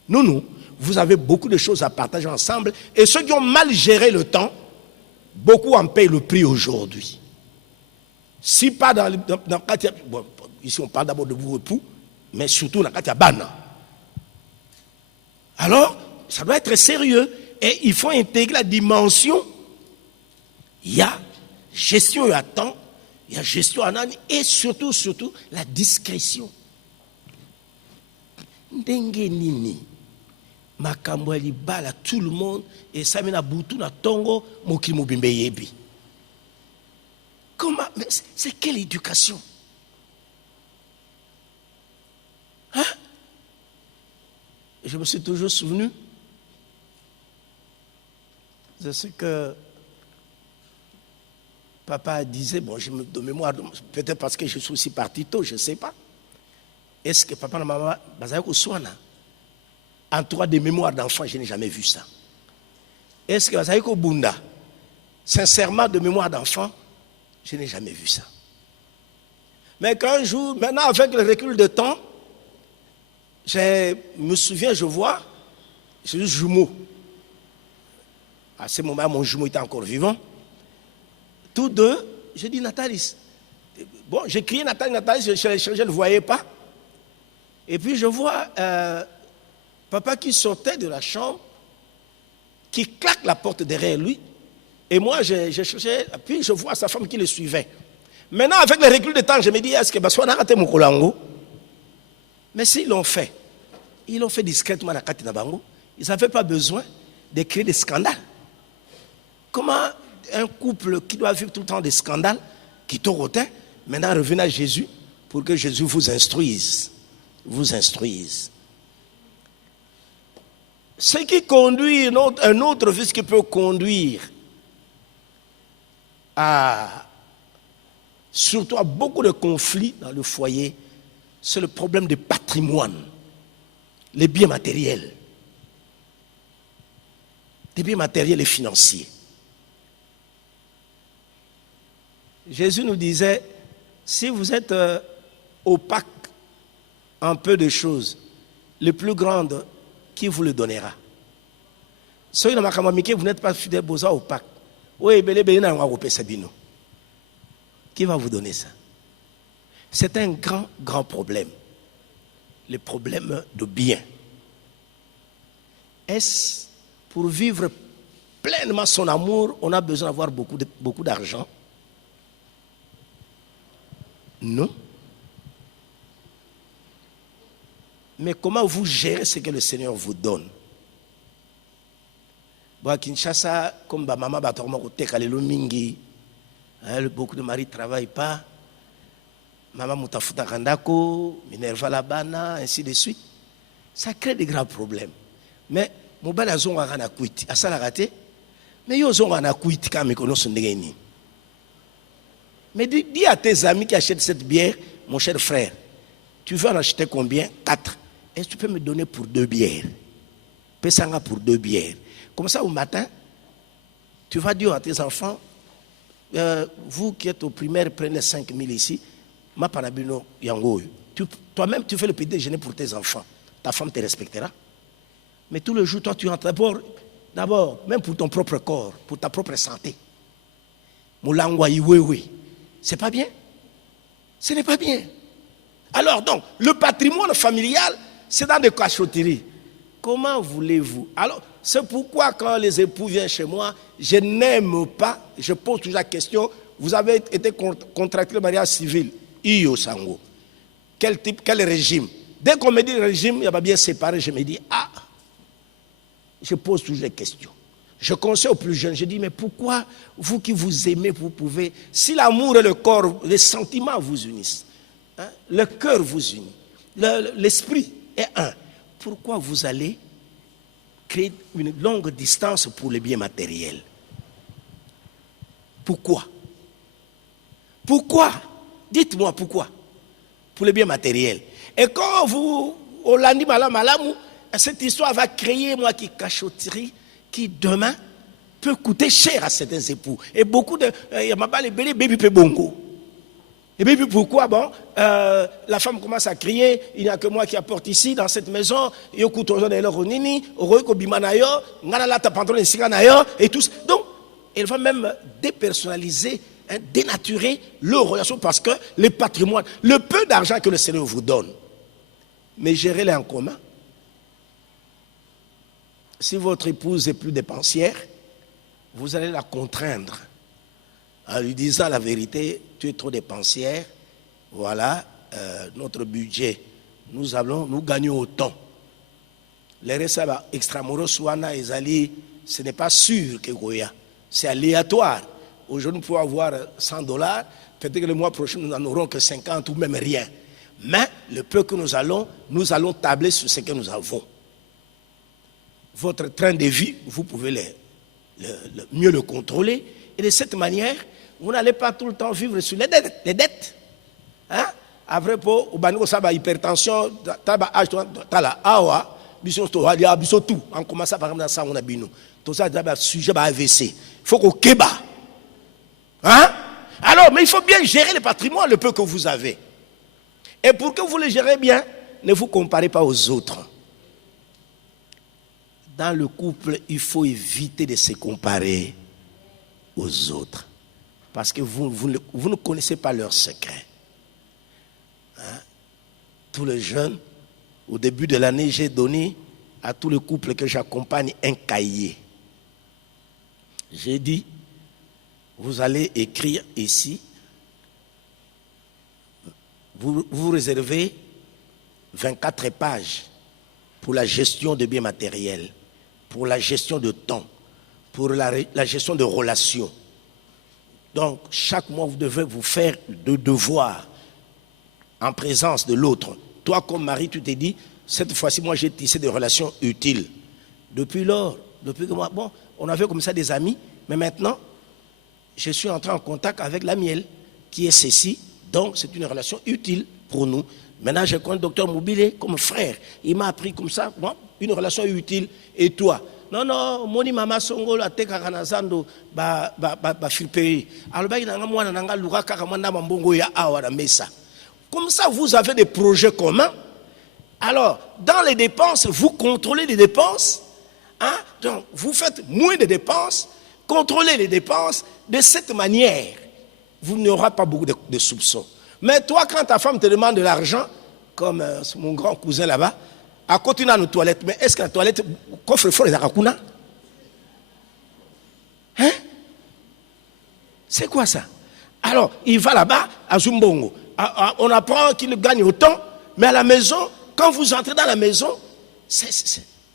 non, non. Vous avez beaucoup de choses à partager ensemble. Et ceux qui ont mal géré le temps, beaucoup en payent le prix aujourd'hui. Si pas dans bon, ici on parle d'abord de vous époux, mais surtout dans la Bana. Alors, ça doit être sérieux. Et il faut intégrer la dimension. Il y a gestion à temps, il y a gestion en âne, et surtout, la discrétion. Ndenge nini. Makambo libala tout le monde et ça mena butu na tongo mokimo bimbe yebi. Comment? Mais c'est quelle éducation? Hein? Je me suis toujours souvenu de ce que papa disait, bon, je me de mémoire, peut-être parce que je suis aussi parti tôt, je ne sais pas. Est-ce que papa et maman, en tout cas, des mémoires d'enfants, je n'ai jamais vu ça. Est-ce que vous savez qu'au Bunda, sincèrement, de mémoire d'enfant, je n'ai jamais vu ça. Mais qu'un jour, maintenant, avec le recul de temps, je me souviens, je vois, j'ai eu jumeau. À ce moment, mon jumeau était encore vivant. Tous deux, j'ai dit Nathalie. Bon, j'ai crié Nathalie, je ne le voyais pas. Et puis je vois papa qui sortait de la chambre, qui claque la porte derrière lui. Et moi, je cherchais, puis je vois sa femme qui le suivait. Maintenant, avec le recul de temps, je me dis, est-ce que Baswa n'a raté mon kolango? Mais s'ils l'ont fait, ils l'ont fait discrètement à Kati Nabango. Ils n'avaient pas besoin de créer des scandales. Comment un couple qui doit vivre tout le temps des scandales, qui t'aurotait, maintenant revenez à Jésus pour que Jésus vous instruise. Vous instruise. Ce qui conduit, un autre vice qui peut conduire surtout à beaucoup de conflits dans le foyer, c'est le problème du patrimoine, les biens matériels. Les biens matériels et financiers. Jésus nous disait, si vous êtes opaque un peu de choses, le plus grand, qui vous le donnera? Soyez dans ma camamike, vous n'êtes pas fidèle, vous êtes opaque. Qui va vous donner ça? C'est un grand, grand problème. Le problème de bien. Est-ce pour vivre pleinement son amour, on a besoin d'avoir beaucoup d'argent? Non. Mais comment vous gérez ce que le Seigneur vous donne? Bon, Kinshasa, comme ma maman, beaucoup de maris ne travaillent pas. Maman Moutafuta Kandako, Minerva Labana, ainsi de suite. Ça crée des grands problèmes. Mais mon balazon a un quitté. À ça la raté. Mais ils ont un quitté quand ils connaissent n'engagent. Mais dis à tes amis qui achètent cette bière, mon cher frère, tu veux en acheter combien? 4. Est-ce que tu peux me donner pour 2 bières? Pessanga pour 2 bières. Comme ça, au matin, tu vas dire à tes enfants, vous qui êtes au primaire, prenez 5 000 ici. Ma panabino yango. Toi-même, tu fais le petit déjeuner pour tes enfants. Ta femme te respectera. Mais tout le jour, toi, tu entres d'abord, même pour ton propre corps, pour ta propre santé. Moulangwa iwewe. C'est pas bien. Ce n'est pas bien. Alors donc, le patrimoine familial, c'est dans des cachotteries. Comment voulez-vous? Alors, c'est pourquoi quand les époux viennent chez moi, je n'aime pas, je pose toujours la question, vous avez été contracté le mariage civil, Iyo Sango. Quel régime? Dès qu'on me dit le régime, il va bien séparer, je me dis, je pose toujours des questions. Je conseille aux plus jeunes, je dis, mais pourquoi vous qui vous aimez, vous pouvez, si l'amour et le corps, les sentiments vous unissent, le cœur vous unit, l'esprit est un, pourquoi vous allez créer une longue distance pour les biens matériels? Pourquoi? Pourquoi? Dites-moi pourquoi? Pour les biens matériels. Et quand vous, au lundi malamou, cette histoire va créer, moi, qui cachotterie, qui demain peut coûter cher à certains époux. Et beaucoup de... Il y a ma les bébés bongo. Et puis pourquoi? Bon, la femme commence à crier, il n'y a que moi qui apporte ici, dans cette maison, et tout. Donc, elle va même dépersonnaliser, dénaturer leur relation parce que le patrimoine, le peu d'argent que le Seigneur vous donne, mais gérez-les en commun. Si votre épouse est plus dépensière, vous allez la contraindre en lui disant la vérité, tu es trop dépensière, voilà notre budget, nous gagnons autant. Les restes extramuros, ce n'est pas sûr que Goya, c'est aléatoire. Aujourd'hui, nous pouvons avoir $100, peut-être que le mois prochain, nous n'en aurons que 50 ou même rien. Mais le peu que nous allons tabler sur ce que nous avons. Votre train de vie, vous pouvez mieux le contrôler. Et de cette manière, vous n'allez pas tout le temps vivre sur les dettes. Hein? Après, pour hypertension, tout. On commence par exemple dans ça, on a bino. Tout ça, sujet AVC. Il faut qu'on kéba. Hein? Alors, mais il faut bien gérer le patrimoine, le peu que vous avez. Et pour que vous le gérez bien, ne vous comparez pas aux autres. Dans le couple, il faut éviter de se comparer aux autres. Parce que vous ne connaissez pas leurs secrets. Hein? Tous les jeunes, au début de l'année, j'ai donné à tous les couples que j'accompagne un cahier. J'ai dit, vous allez écrire ici, vous réservez 24 pages pour la gestion de biens matériels, pour la gestion de temps, pour la gestion de relations. Donc, chaque mois, vous devez vous faire de devoirs en présence de l'autre. Toi, comme mari, tu t'es dit, cette fois-ci, moi, j'ai tissé des relations utiles. Depuis lors, depuis que moi, bon, on avait comme ça des amis, mais maintenant, je suis entré en contact avec la miel, qui est ceci. Donc, c'est une relation utile pour nous. Maintenant, je connais le docteur Mobile comme frère. Il m'a appris comme ça, moi, une relation utile. Et toi? Non, moni mama songolo ateka kanazando ba filpé. Alors il nanga mwana nanga luka kaka mwana mambongo ya awa na mesa. Comme ça, vous avez des projets communs. Alors, dans les dépenses, vous contrôlez les dépenses. Hein? Donc, vous faites moins de dépenses, contrôlez les dépenses. De cette manière, vous n'aurez pas beaucoup de soupçons. Mais toi, quand ta femme te demande de l'argent, comme mon grand cousin là-bas, à côté de nos toilettes, mais est-ce que la toilette, coffre-fort les Arakuna? Hein? C'est quoi ça? Alors, il va là-bas, à Zumbongo. On apprend qu'il gagne autant, mais à la maison, quand vous entrez dans la maison,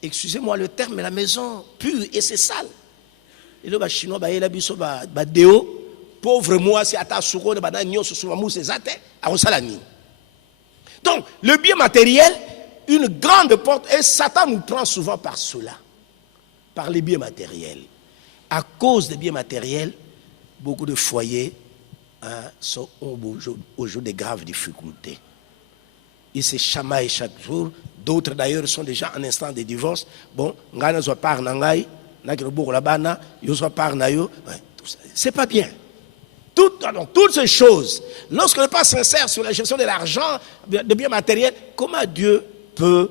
excusez-moi le terme, mais la maison pure et c'est sale. Et là, les Chinois, ils ont dit, pauvre moi, si ata souro de badanyo sur ma mousse zate, à Rosalani. Donc, le bien matériel, une grande porte, et Satan nous prend souvent par cela, par les biens matériels. À cause des biens matériels, beaucoup de foyers sont au jour de graves difficultés. Ils se chamaillent chaque jour. D'autres d'ailleurs sont déjà en instant de divorce. Bon, c'est pas bien. Toutes ces choses, lorsqu'on n'est pas sincère sur la gestion de l'argent, de biens matériels, comment Dieu peut,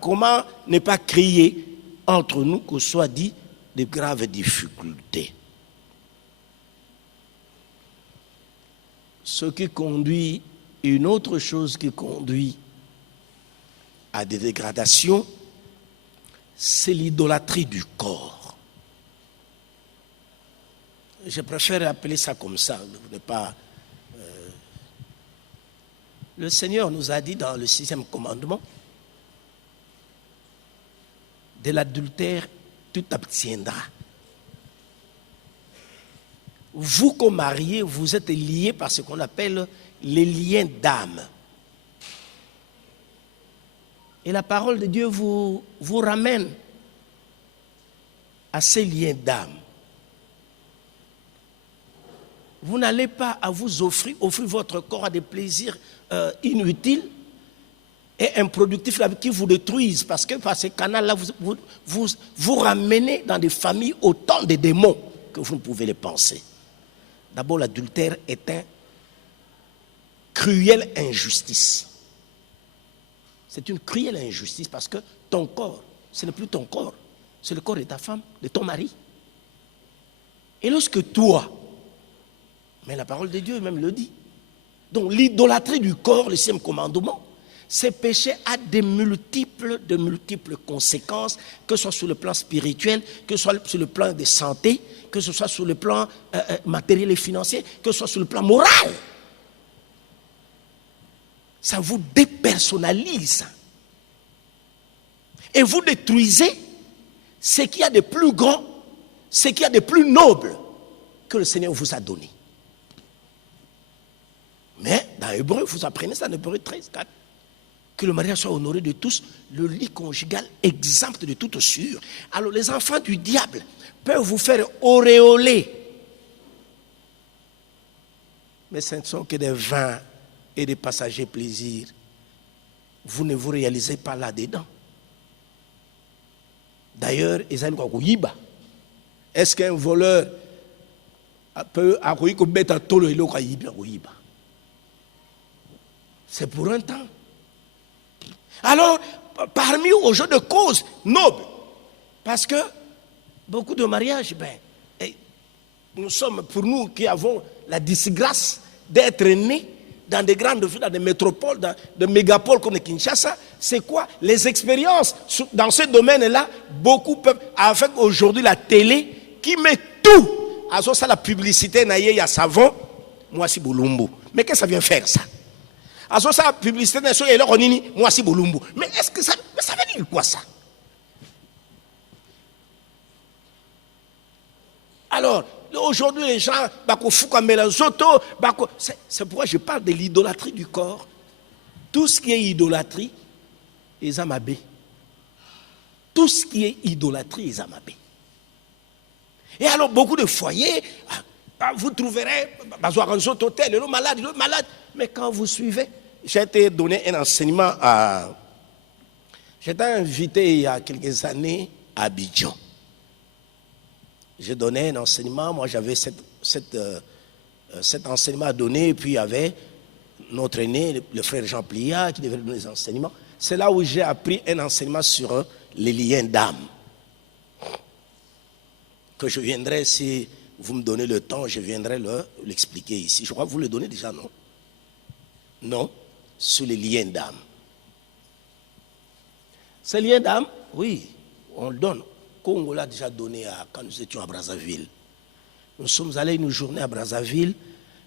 comment ne pas créer entre nous que soit dit de graves difficultés? Ce qui conduit, une autre chose qui conduit à des dégradations, c'est l'idolâtrie du corps. Je préfère appeler ça comme ça, ne pas Le Seigneur nous a dit dans le 6e commandement, de l'adultère, tu t'abstiendras. Vous, comme mariés, vous êtes liés par ce qu'on appelle les liens d'âme. Et la parole de Dieu vous ramène à ces liens d'âme. Vous n'allez pas à vous offrir votre corps à des plaisirs inutiles et improductifs qui vous détruisent, parce que par ces canaux-là, vous ramenez dans des familles autant de démons que vous ne pouvez les penser. D'abord, l'adultère est une cruelle injustice. C'est une cruelle injustice parce que ton corps, ce n'est plus ton corps, c'est le corps de ta femme, de ton mari. Et lorsque toi, mais la parole de Dieu même le dit, donc l'idolâtrie du corps, le 6e commandement, ces péchés a de multiples conséquences, que ce soit sur le plan spirituel, que ce soit sur le plan de santé, que ce soit sur le plan matériel et financier, que ce soit sur le plan moral. Ça vous dépersonnalise. Et vous détruisez ce qu'il y a de plus grand, ce qu'il y a de plus noble que le Seigneur vous a donné. Mais dans Hébreu, vous apprenez ça dans Hébreu 13, 4. Que le mariage soit honoré de tous, le lit conjugal exempt de toute souillure. Alors les enfants du diable peuvent vous faire auréoler. Mais ce ne sont que des vains et des passagers plaisirs. Vous ne vous réalisez pas là-dedans. D'ailleurs, est-ce qu'un voleur peut accueillir comme bête à tout le lot? C'est pour un temps. Alors, parmi aux jeux de cause nobles, parce que beaucoup de mariages, nous sommes, pour nous qui avons la disgrâce d'être nés dans des grandes villes, dans des métropoles, dans des mégapoles comme le Kinshasa, c'est quoi? Les expériences dans ce domaine-là, beaucoup peuvent, avec aujourd'hui la télé, qui met tout, à ça la publicité, il y a savon, moi si Boulumbu. Mais qu'est-ce que ça vient faire ça? À ça la publicité, moi si Boulumbu. Mais est-ce que ça veut dire quoi ça? Alors, aujourd'hui, les gens, c'est pourquoi je parle de l'idolâtrie du corps. Tout ce qui est idolâtrie, les amabés. Tout ce qui est idolâtrie, les amabés. Et alors, beaucoup de foyers, vous trouverez, le malade. Mais quand vous suivez, j'ai été donné un enseignement j'étais invité il y a quelques années à Abidjan. J'ai donné un enseignement, moi j'avais cet enseignement à donner, et puis il y avait notre aîné, le frère Jean Plia, qui devait donner des enseignements. C'est là où j'ai appris un enseignement sur les liens d'âme. Que je viendrai, si vous me donnez le temps, je viendrai l'expliquer ici. Je crois que vous le donnez déjà, non? Non, sur les liens d'âme. Ces liens d'âme, oui, on le donne. Congo l'a déjà donné quand nous étions à Brazzaville. Nous sommes allés une journée à Brazzaville.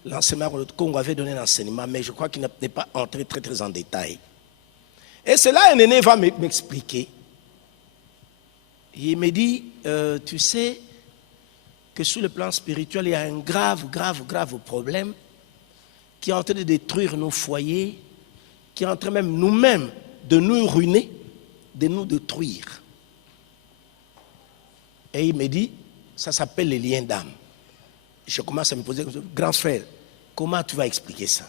L'enseignement de Congo avait donné un enseignement, mais je crois qu'il n'est pas entré très en détail. Et c'est là un aîné va m'expliquer. Il me dit, tu sais que sur le plan spirituel, il y a un grave problème qui est en train de détruire nos foyers, qui est en train même nous-mêmes de nous ruiner, de nous détruire. Et il me dit, ça s'appelle les liens d'âme. Je commence à me poser, grand frère, comment tu vas expliquer ça?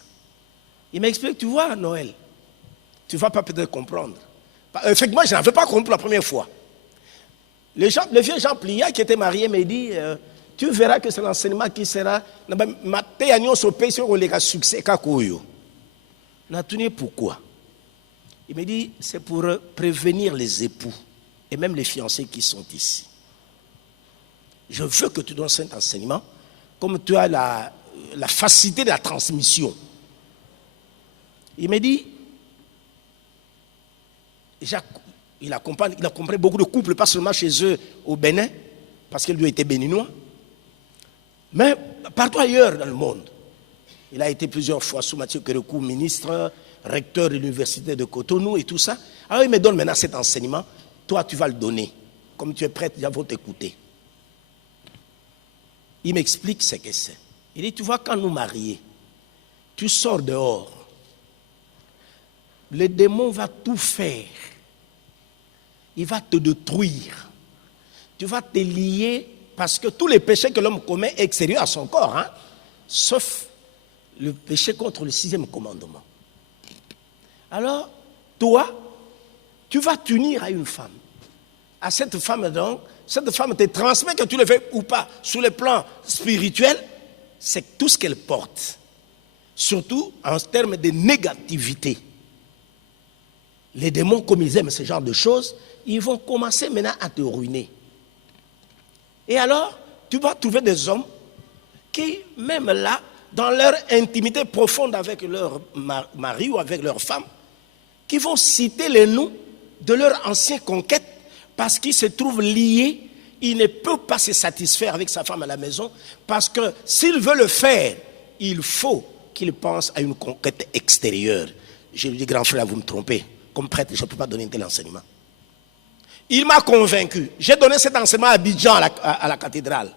Il m'explique, tu vois, Noël, tu ne vas pas peut-être comprendre. Effectivement, je n'avais pas compris la première fois. Le vieux Jean Plia qui était marié me dit, tu verras que c'est l'enseignement qui sera, pourquoi? Il me dit, c'est pour prévenir les époux et même les fiancés qui sont ici. Je veux que tu donnes cet enseignement, comme tu as la facilité de la transmission. Il me dit, il a compris beaucoup de couples, pas seulement chez eux au Bénin, parce qu'il lui était béninois, mais partout ailleurs dans le monde. Il a été plusieurs fois sous Mathieu Kérékou, ministre, recteur de l'université de Cotonou et tout ça. Alors il me donne maintenant cet enseignement. Toi, tu vas le donner. Comme tu es prête, ils vont t'écouter. Il m'explique ce que c'est. Il dit, tu vois, quand nous mariés, tu sors dehors. Le démon va tout faire. Il va te détruire. Tu vas te lier parce que tous les péchés que l'homme commet est extérieur à son corps, hein, sauf le péché contre le 6e commandement. Alors, toi, tu vas t'unir à une femme. À cette femme, donc, cette femme te transmet, que tu le fais ou pas, sur le plan spirituel, c'est tout ce qu'elle porte. Surtout en termes de négativité. Les démons, comme ils aiment ce genre de choses, ils vont commencer maintenant à te ruiner. Et alors, tu vas trouver des hommes qui, même là, dans leur intimité profonde avec leur mari ou avec leur femme, qui vont citer les noms de leurs anciennes conquêtes parce qu'ils se trouvent liés. Il ne peut pas se satisfaire avec sa femme à la maison parce que s'il veut le faire, il faut qu'il pense à une conquête extérieure. Je lui dis, grand frère, vous me trompez. Comme prêtre, je ne peux pas donner un tel enseignement. Il m'a convaincu. J'ai donné cet enseignement à Abidjan, à la cathédrale.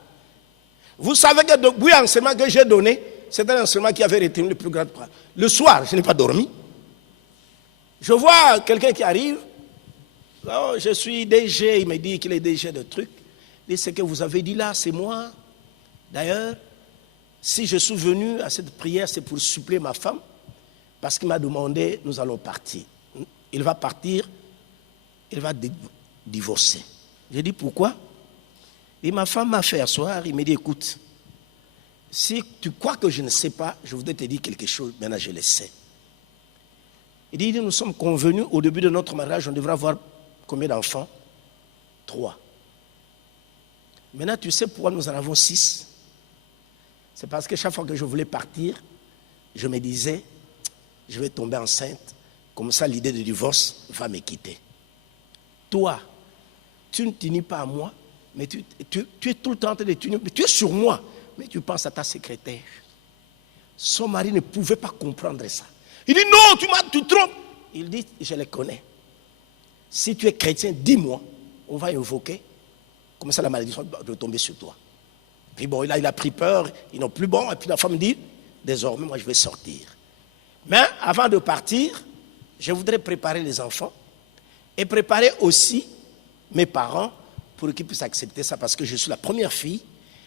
Vous savez que oui, l'enseignement que j'ai donné, c'est un enseignement qui avait retenu le plus grand part. Le soir, je n'ai pas dormi. Je vois quelqu'un qui arrive. Oh, je suis DG, il me dit qu'il est DG de trucs. Il dit, ce que vous avez dit là, c'est moi. D'ailleurs, si je suis venu à cette prière, c'est pour suppléer ma femme, parce qu'il m'a demandé, nous allons partir. Il va partir, il va divorcer. J'ai dit, pourquoi? Et ma femme m'a fait asseoir, il m'a dit, écoute, si tu crois que je ne sais pas, je voudrais te dire quelque chose, maintenant je le sais. Il dit, nous sommes convenus, au début de notre mariage, on devrait avoir combien d'enfants? 3. Maintenant, tu sais pourquoi nous en avons 6? C'est parce que chaque fois que je voulais partir, je me disais, je vais tomber enceinte, comme ça l'idée de divorce va me quitter. Toi, tu ne t'unis pas à moi, mais tu es tout le temps en train de t'unir, tu es sur moi, mais tu penses à ta secrétaire. Son mari ne pouvait pas comprendre ça. Il dit, non, tu trompes. Il dit, je les connais. Si tu es chrétien, dis-moi, on va invoquer, comme ça la malédiction va tomber sur toi. Puis bon, là, il a pris peur, ils n'ont plus bon, et puis la femme dit, désormais, moi je vais sortir. Mais avant de partir, je voudrais préparer les enfants et préparer aussi mes parents pour qu'ils puissent accepter ça, parce que je suis la première fille,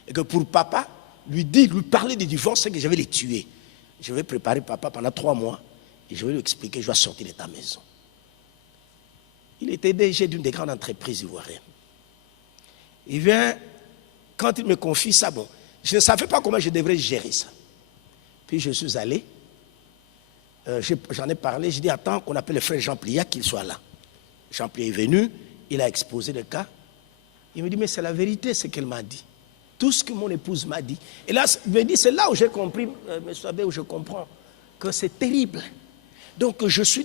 et que pour papa, lui parler du divorce, c'est que je vais les tuer. Je vais préparer papa pendant 3 mois, et je vais lui expliquer, je dois sortir de ta maison. Il était DG d'une des grandes entreprises ivoiriennes. Il vient, quand il me confie ça, bon, je ne savais pas comment je devrais gérer ça. Puis je suis allé, j'en ai parlé, j'ai dit, attends qu'on appelle le frère Jean Pliac, qu'il soit là. Jean Pliac est venu, il a exposé le cas. Il me dit, mais c'est la vérité ce qu'elle m'a dit. Tout ce que mon épouse m'a dit. Et là, il me dit, c'est là où j'ai compris, M. Abbé, où je comprends que c'est terrible. Donc je suis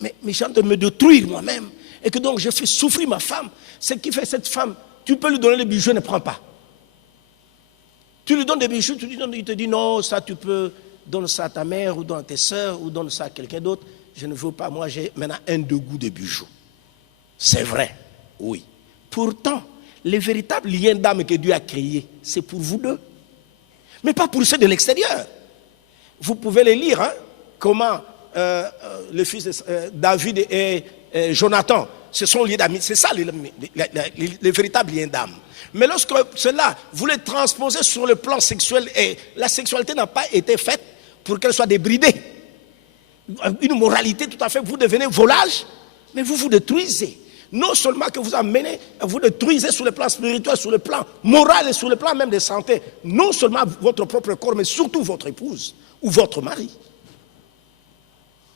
mais j'ai envie de me détruire moi-même. Et que donc je fais souffrir ma femme. Ce qui fait cette femme, tu peux lui donner des bijoux, elle ne prend pas. Tu lui donnes des bijoux, il te dit non, ça tu peux, donne ça à ta mère ou donne à tes soeurs ou donne ça à quelqu'un d'autre. Je ne veux pas, moi j'ai maintenant un dégoût de bijoux. C'est vrai, oui. Pourtant, les véritables liens d'âme que Dieu a créés, c'est pour vous deux. Mais pas pour ceux de l'extérieur. Vous pouvez les lire, hein, comment le fils de David et Jonathan se sont liés d'amis. C'est ça les véritables liens d'âme. Mais lorsque cela, vous les transposez sur le plan sexuel, et la sexualité n'a pas été faite pour qu'elle soit débridée. Une moralité tout à fait, vous devenez volage, mais vous vous détruisez. Non seulement que vous amenez, vous détruisez sur le plan spirituel, sur le plan moral et sur le plan même de santé, non seulement votre propre corps, mais surtout votre épouse ou votre mari.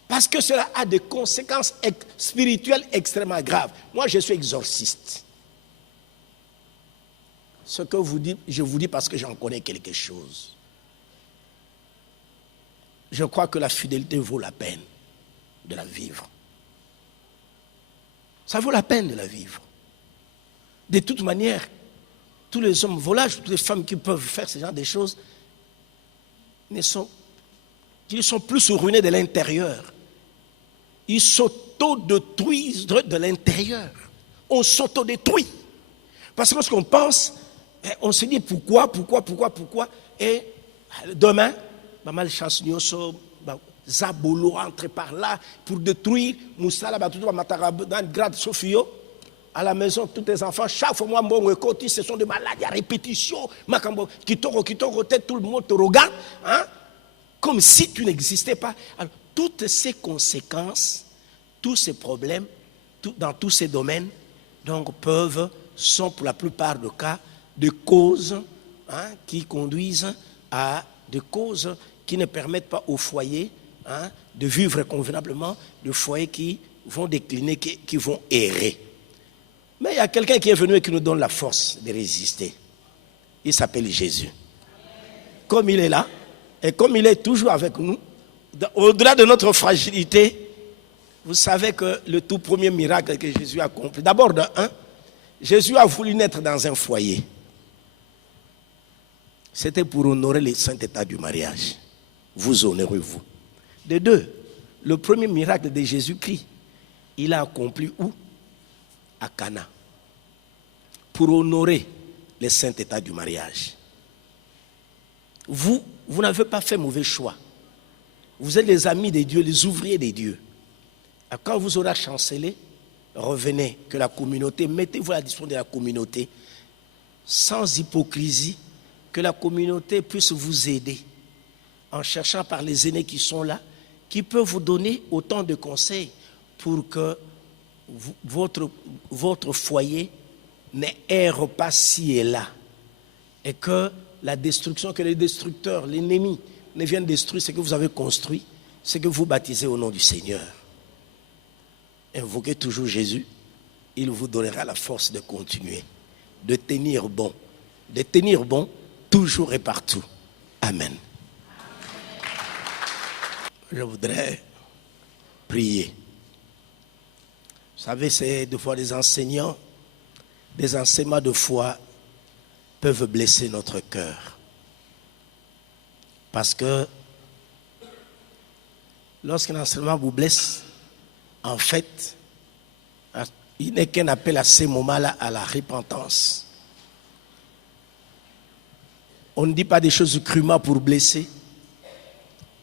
Parce que cela a des conséquences spirituelles extrêmement graves. Moi, je suis exorciste. Ce que vous dites, je vous dis parce que j'en connais quelque chose. Je crois que la fidélité vaut la peine de la vivre. Ça vaut la peine de la vivre. De toute manière, tous les hommes volages, toutes les femmes qui peuvent faire ce genre de choses, qui qu'ils sont plus ruinés de l'intérieur. Ils s'autodétruisent de l'intérieur. On s'autodétruit. Parce que lorsqu'on pense, on se dit pourquoi. Et demain, malchance, Zabolo entre par là pour détruire Moussala, grade Sofio. À la maison, tous les enfants, chaque fois, ce sont des maladies à répétition. Qui tête, tout le monde te regarde. Hein? Comme si tu n'existais pas. Alors, toutes ces conséquences, tous ces problèmes, dans tous ces domaines, donc sont pour la plupart des cas des causes qui conduisent à des causes qui ne permettent pas au foyer de vivre convenablement, des foyers qui vont décliner, qui vont errer. Mais il y a quelqu'un qui est venu et qui nous donne la force de résister. Il s'appelle Jésus. Comme il est là, et comme il est toujours avec nous, au-delà de notre fragilité, vous savez que le tout premier miracle que Jésus a accompli, d'abord Jésus a voulu naître dans un foyer. C'était pour honorer le saint état du mariage. Vous honorez vous. De deux, le premier miracle de Jésus-Christ, il a accompli où? À Cana. Pour honorer le saint état du mariage. Vous n'avez pas fait mauvais choix. Vous êtes les amis de Dieu, les ouvriers de Dieu. Et quand vous aurez chancelé, revenez, que la communauté, mettez-vous à la disposition de la communauté, sans hypocrisie, que la communauté puisse vous aider, en cherchant par les aînés qui sont là, qui peuvent vous donner autant de conseils pour que votre foyer n'erre pas ci et là. Et que la destruction, que les destructeurs, l'ennemi ne viennent détruire ce que vous avez construit, ce que vous baptisez au nom du Seigneur. Invoquez toujours Jésus, il vous donnera la force de continuer, de tenir bon toujours et partout. Amen. Je voudrais prier. Vous savez, c'est des fois des enseignants, des enseignements de foi peuvent blesser notre cœur. Parce que lorsqu'un enseignement vous blesse, en fait, il n'est qu'un appel à ces moments-là à la repentance. On ne dit pas des choses crûment pour blesser,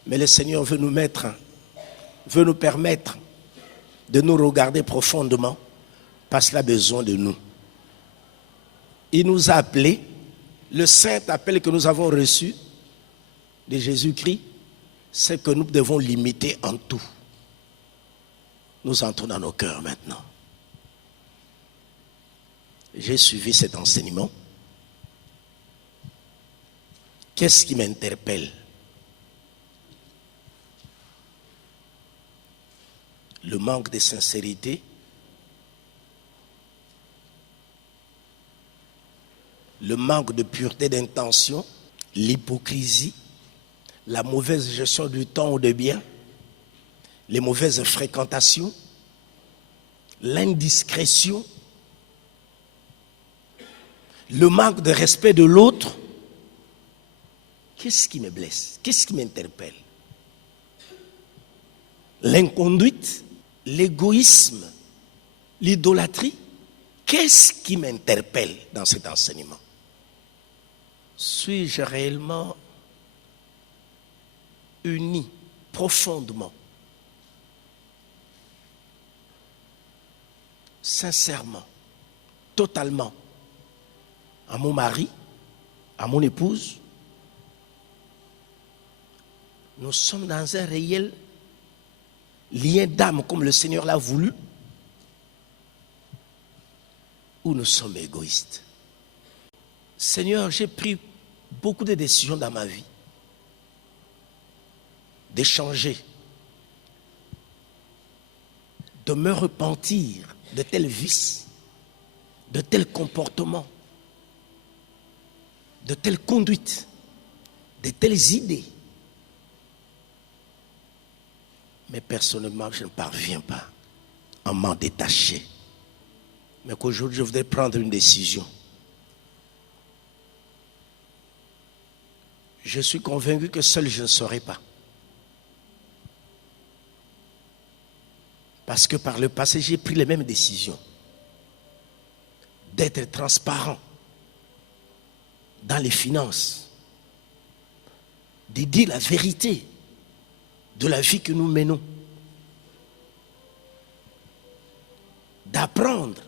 mais le Seigneur veut nous permettre de nous regarder profondément parce qu'il a besoin de nous. Il nous a appelés, le saint appel que nous avons reçu de Jésus-Christ, c'est que nous devons l'imiter en tout. Nous entrons dans nos cœurs maintenant. J'ai suivi cet enseignement. Qu'est-ce qui m'interpelle? Le manque de sincérité, le manque de pureté d'intention, l'hypocrisie, la mauvaise gestion du temps ou des biens, les mauvaises fréquentations, l'indiscrétion, le manque de respect de l'autre. Qu'est-ce qui me blesse? Qu'est-ce qui m'interpelle? L'inconduite, l'égoïsme, l'idolâtrie. Qu'est-ce qui m'interpelle dans cet enseignement? Suis-je réellement uni profondément, sincèrement, totalement à mon mari, à mon épouse? Nous sommes dans un réel lien d'âme comme le Seigneur l'a voulu, ou nous sommes égoïstes? Seigneur, j'ai pris beaucoup de décisions dans ma vie, d'échanger, de me repentir de tels vices, de tels comportements, de telles conduites, de telles idées. Mais personnellement, je ne parviens pas à m'en détacher. Mais qu'aujourd'hui, je voudrais prendre une décision. Je suis convaincu que seul je ne saurais pas. Parce que par le passé, j'ai pris les mêmes décisions. D'être transparent dans les finances. De dire la vérité de la vie que nous menons. D'apprendre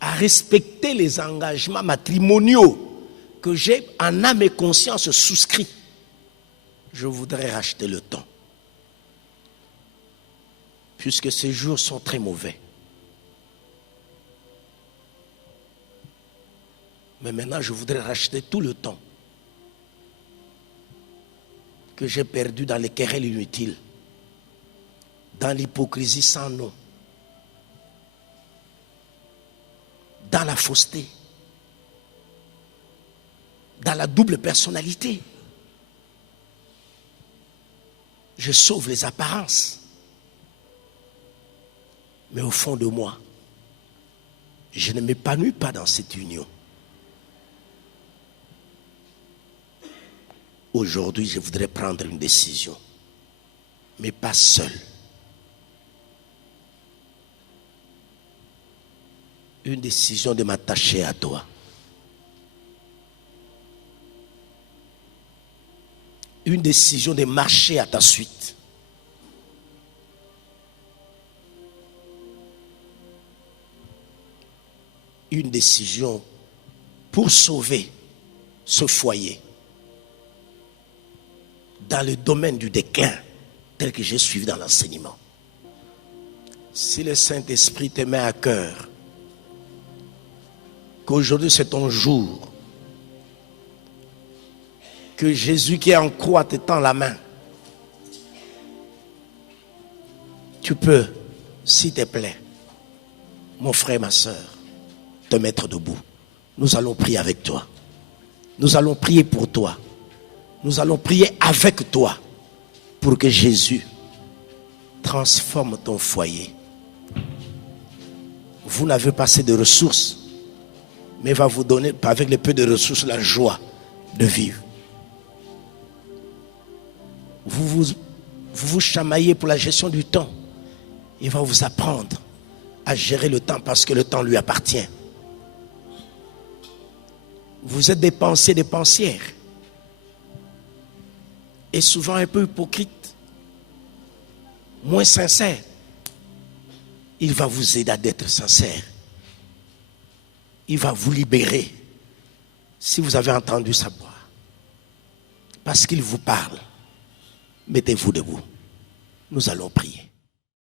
à respecter les engagements matrimoniaux que j'ai en âme et conscience souscrits. Je voudrais racheter le temps. Puisque ces jours sont très mauvais. Mais maintenant, je voudrais racheter tout le temps que j'ai perdu dans les querelles inutiles, dans l'hypocrisie sans nom, dans la fausseté, dans la double personnalité. Je sauve les apparences. Mais au fond de moi, je ne m'épanouis pas dans cette union. Aujourd'hui, je voudrais prendre une décision, mais pas seul. Une décision de m'attacher à toi. Une décision de marcher à ta suite. Une décision pour sauver ce foyer dans le domaine du déclin tel que j'ai suivi dans l'enseignement. Si le Saint-Esprit te met à cœur qu'aujourd'hui c'est ton jour, que Jésus qui est en croix te tend la main, tu peux, s'il te plaît, mon frère, ma soeur, te mettre debout. Nous allons prier avec toi. Nous allons prier pour toi. Nous allons prier avec toi pour que Jésus transforme ton foyer. Vous n'avez pas assez de ressources, mais il va vous donner, avec le peu de ressources, la joie de vivre. Vous chamaillez pour la gestion du temps. Il va vous apprendre à gérer le temps parce que le temps lui appartient. Vous êtes des pensiers, des pensières. Et souvent un peu hypocrite, moins sincère. Il va vous aider à être sincère. Il va vous libérer si vous avez entendu sa voix. Parce qu'il vous parle. Mettez-vous debout. Nous allons prier.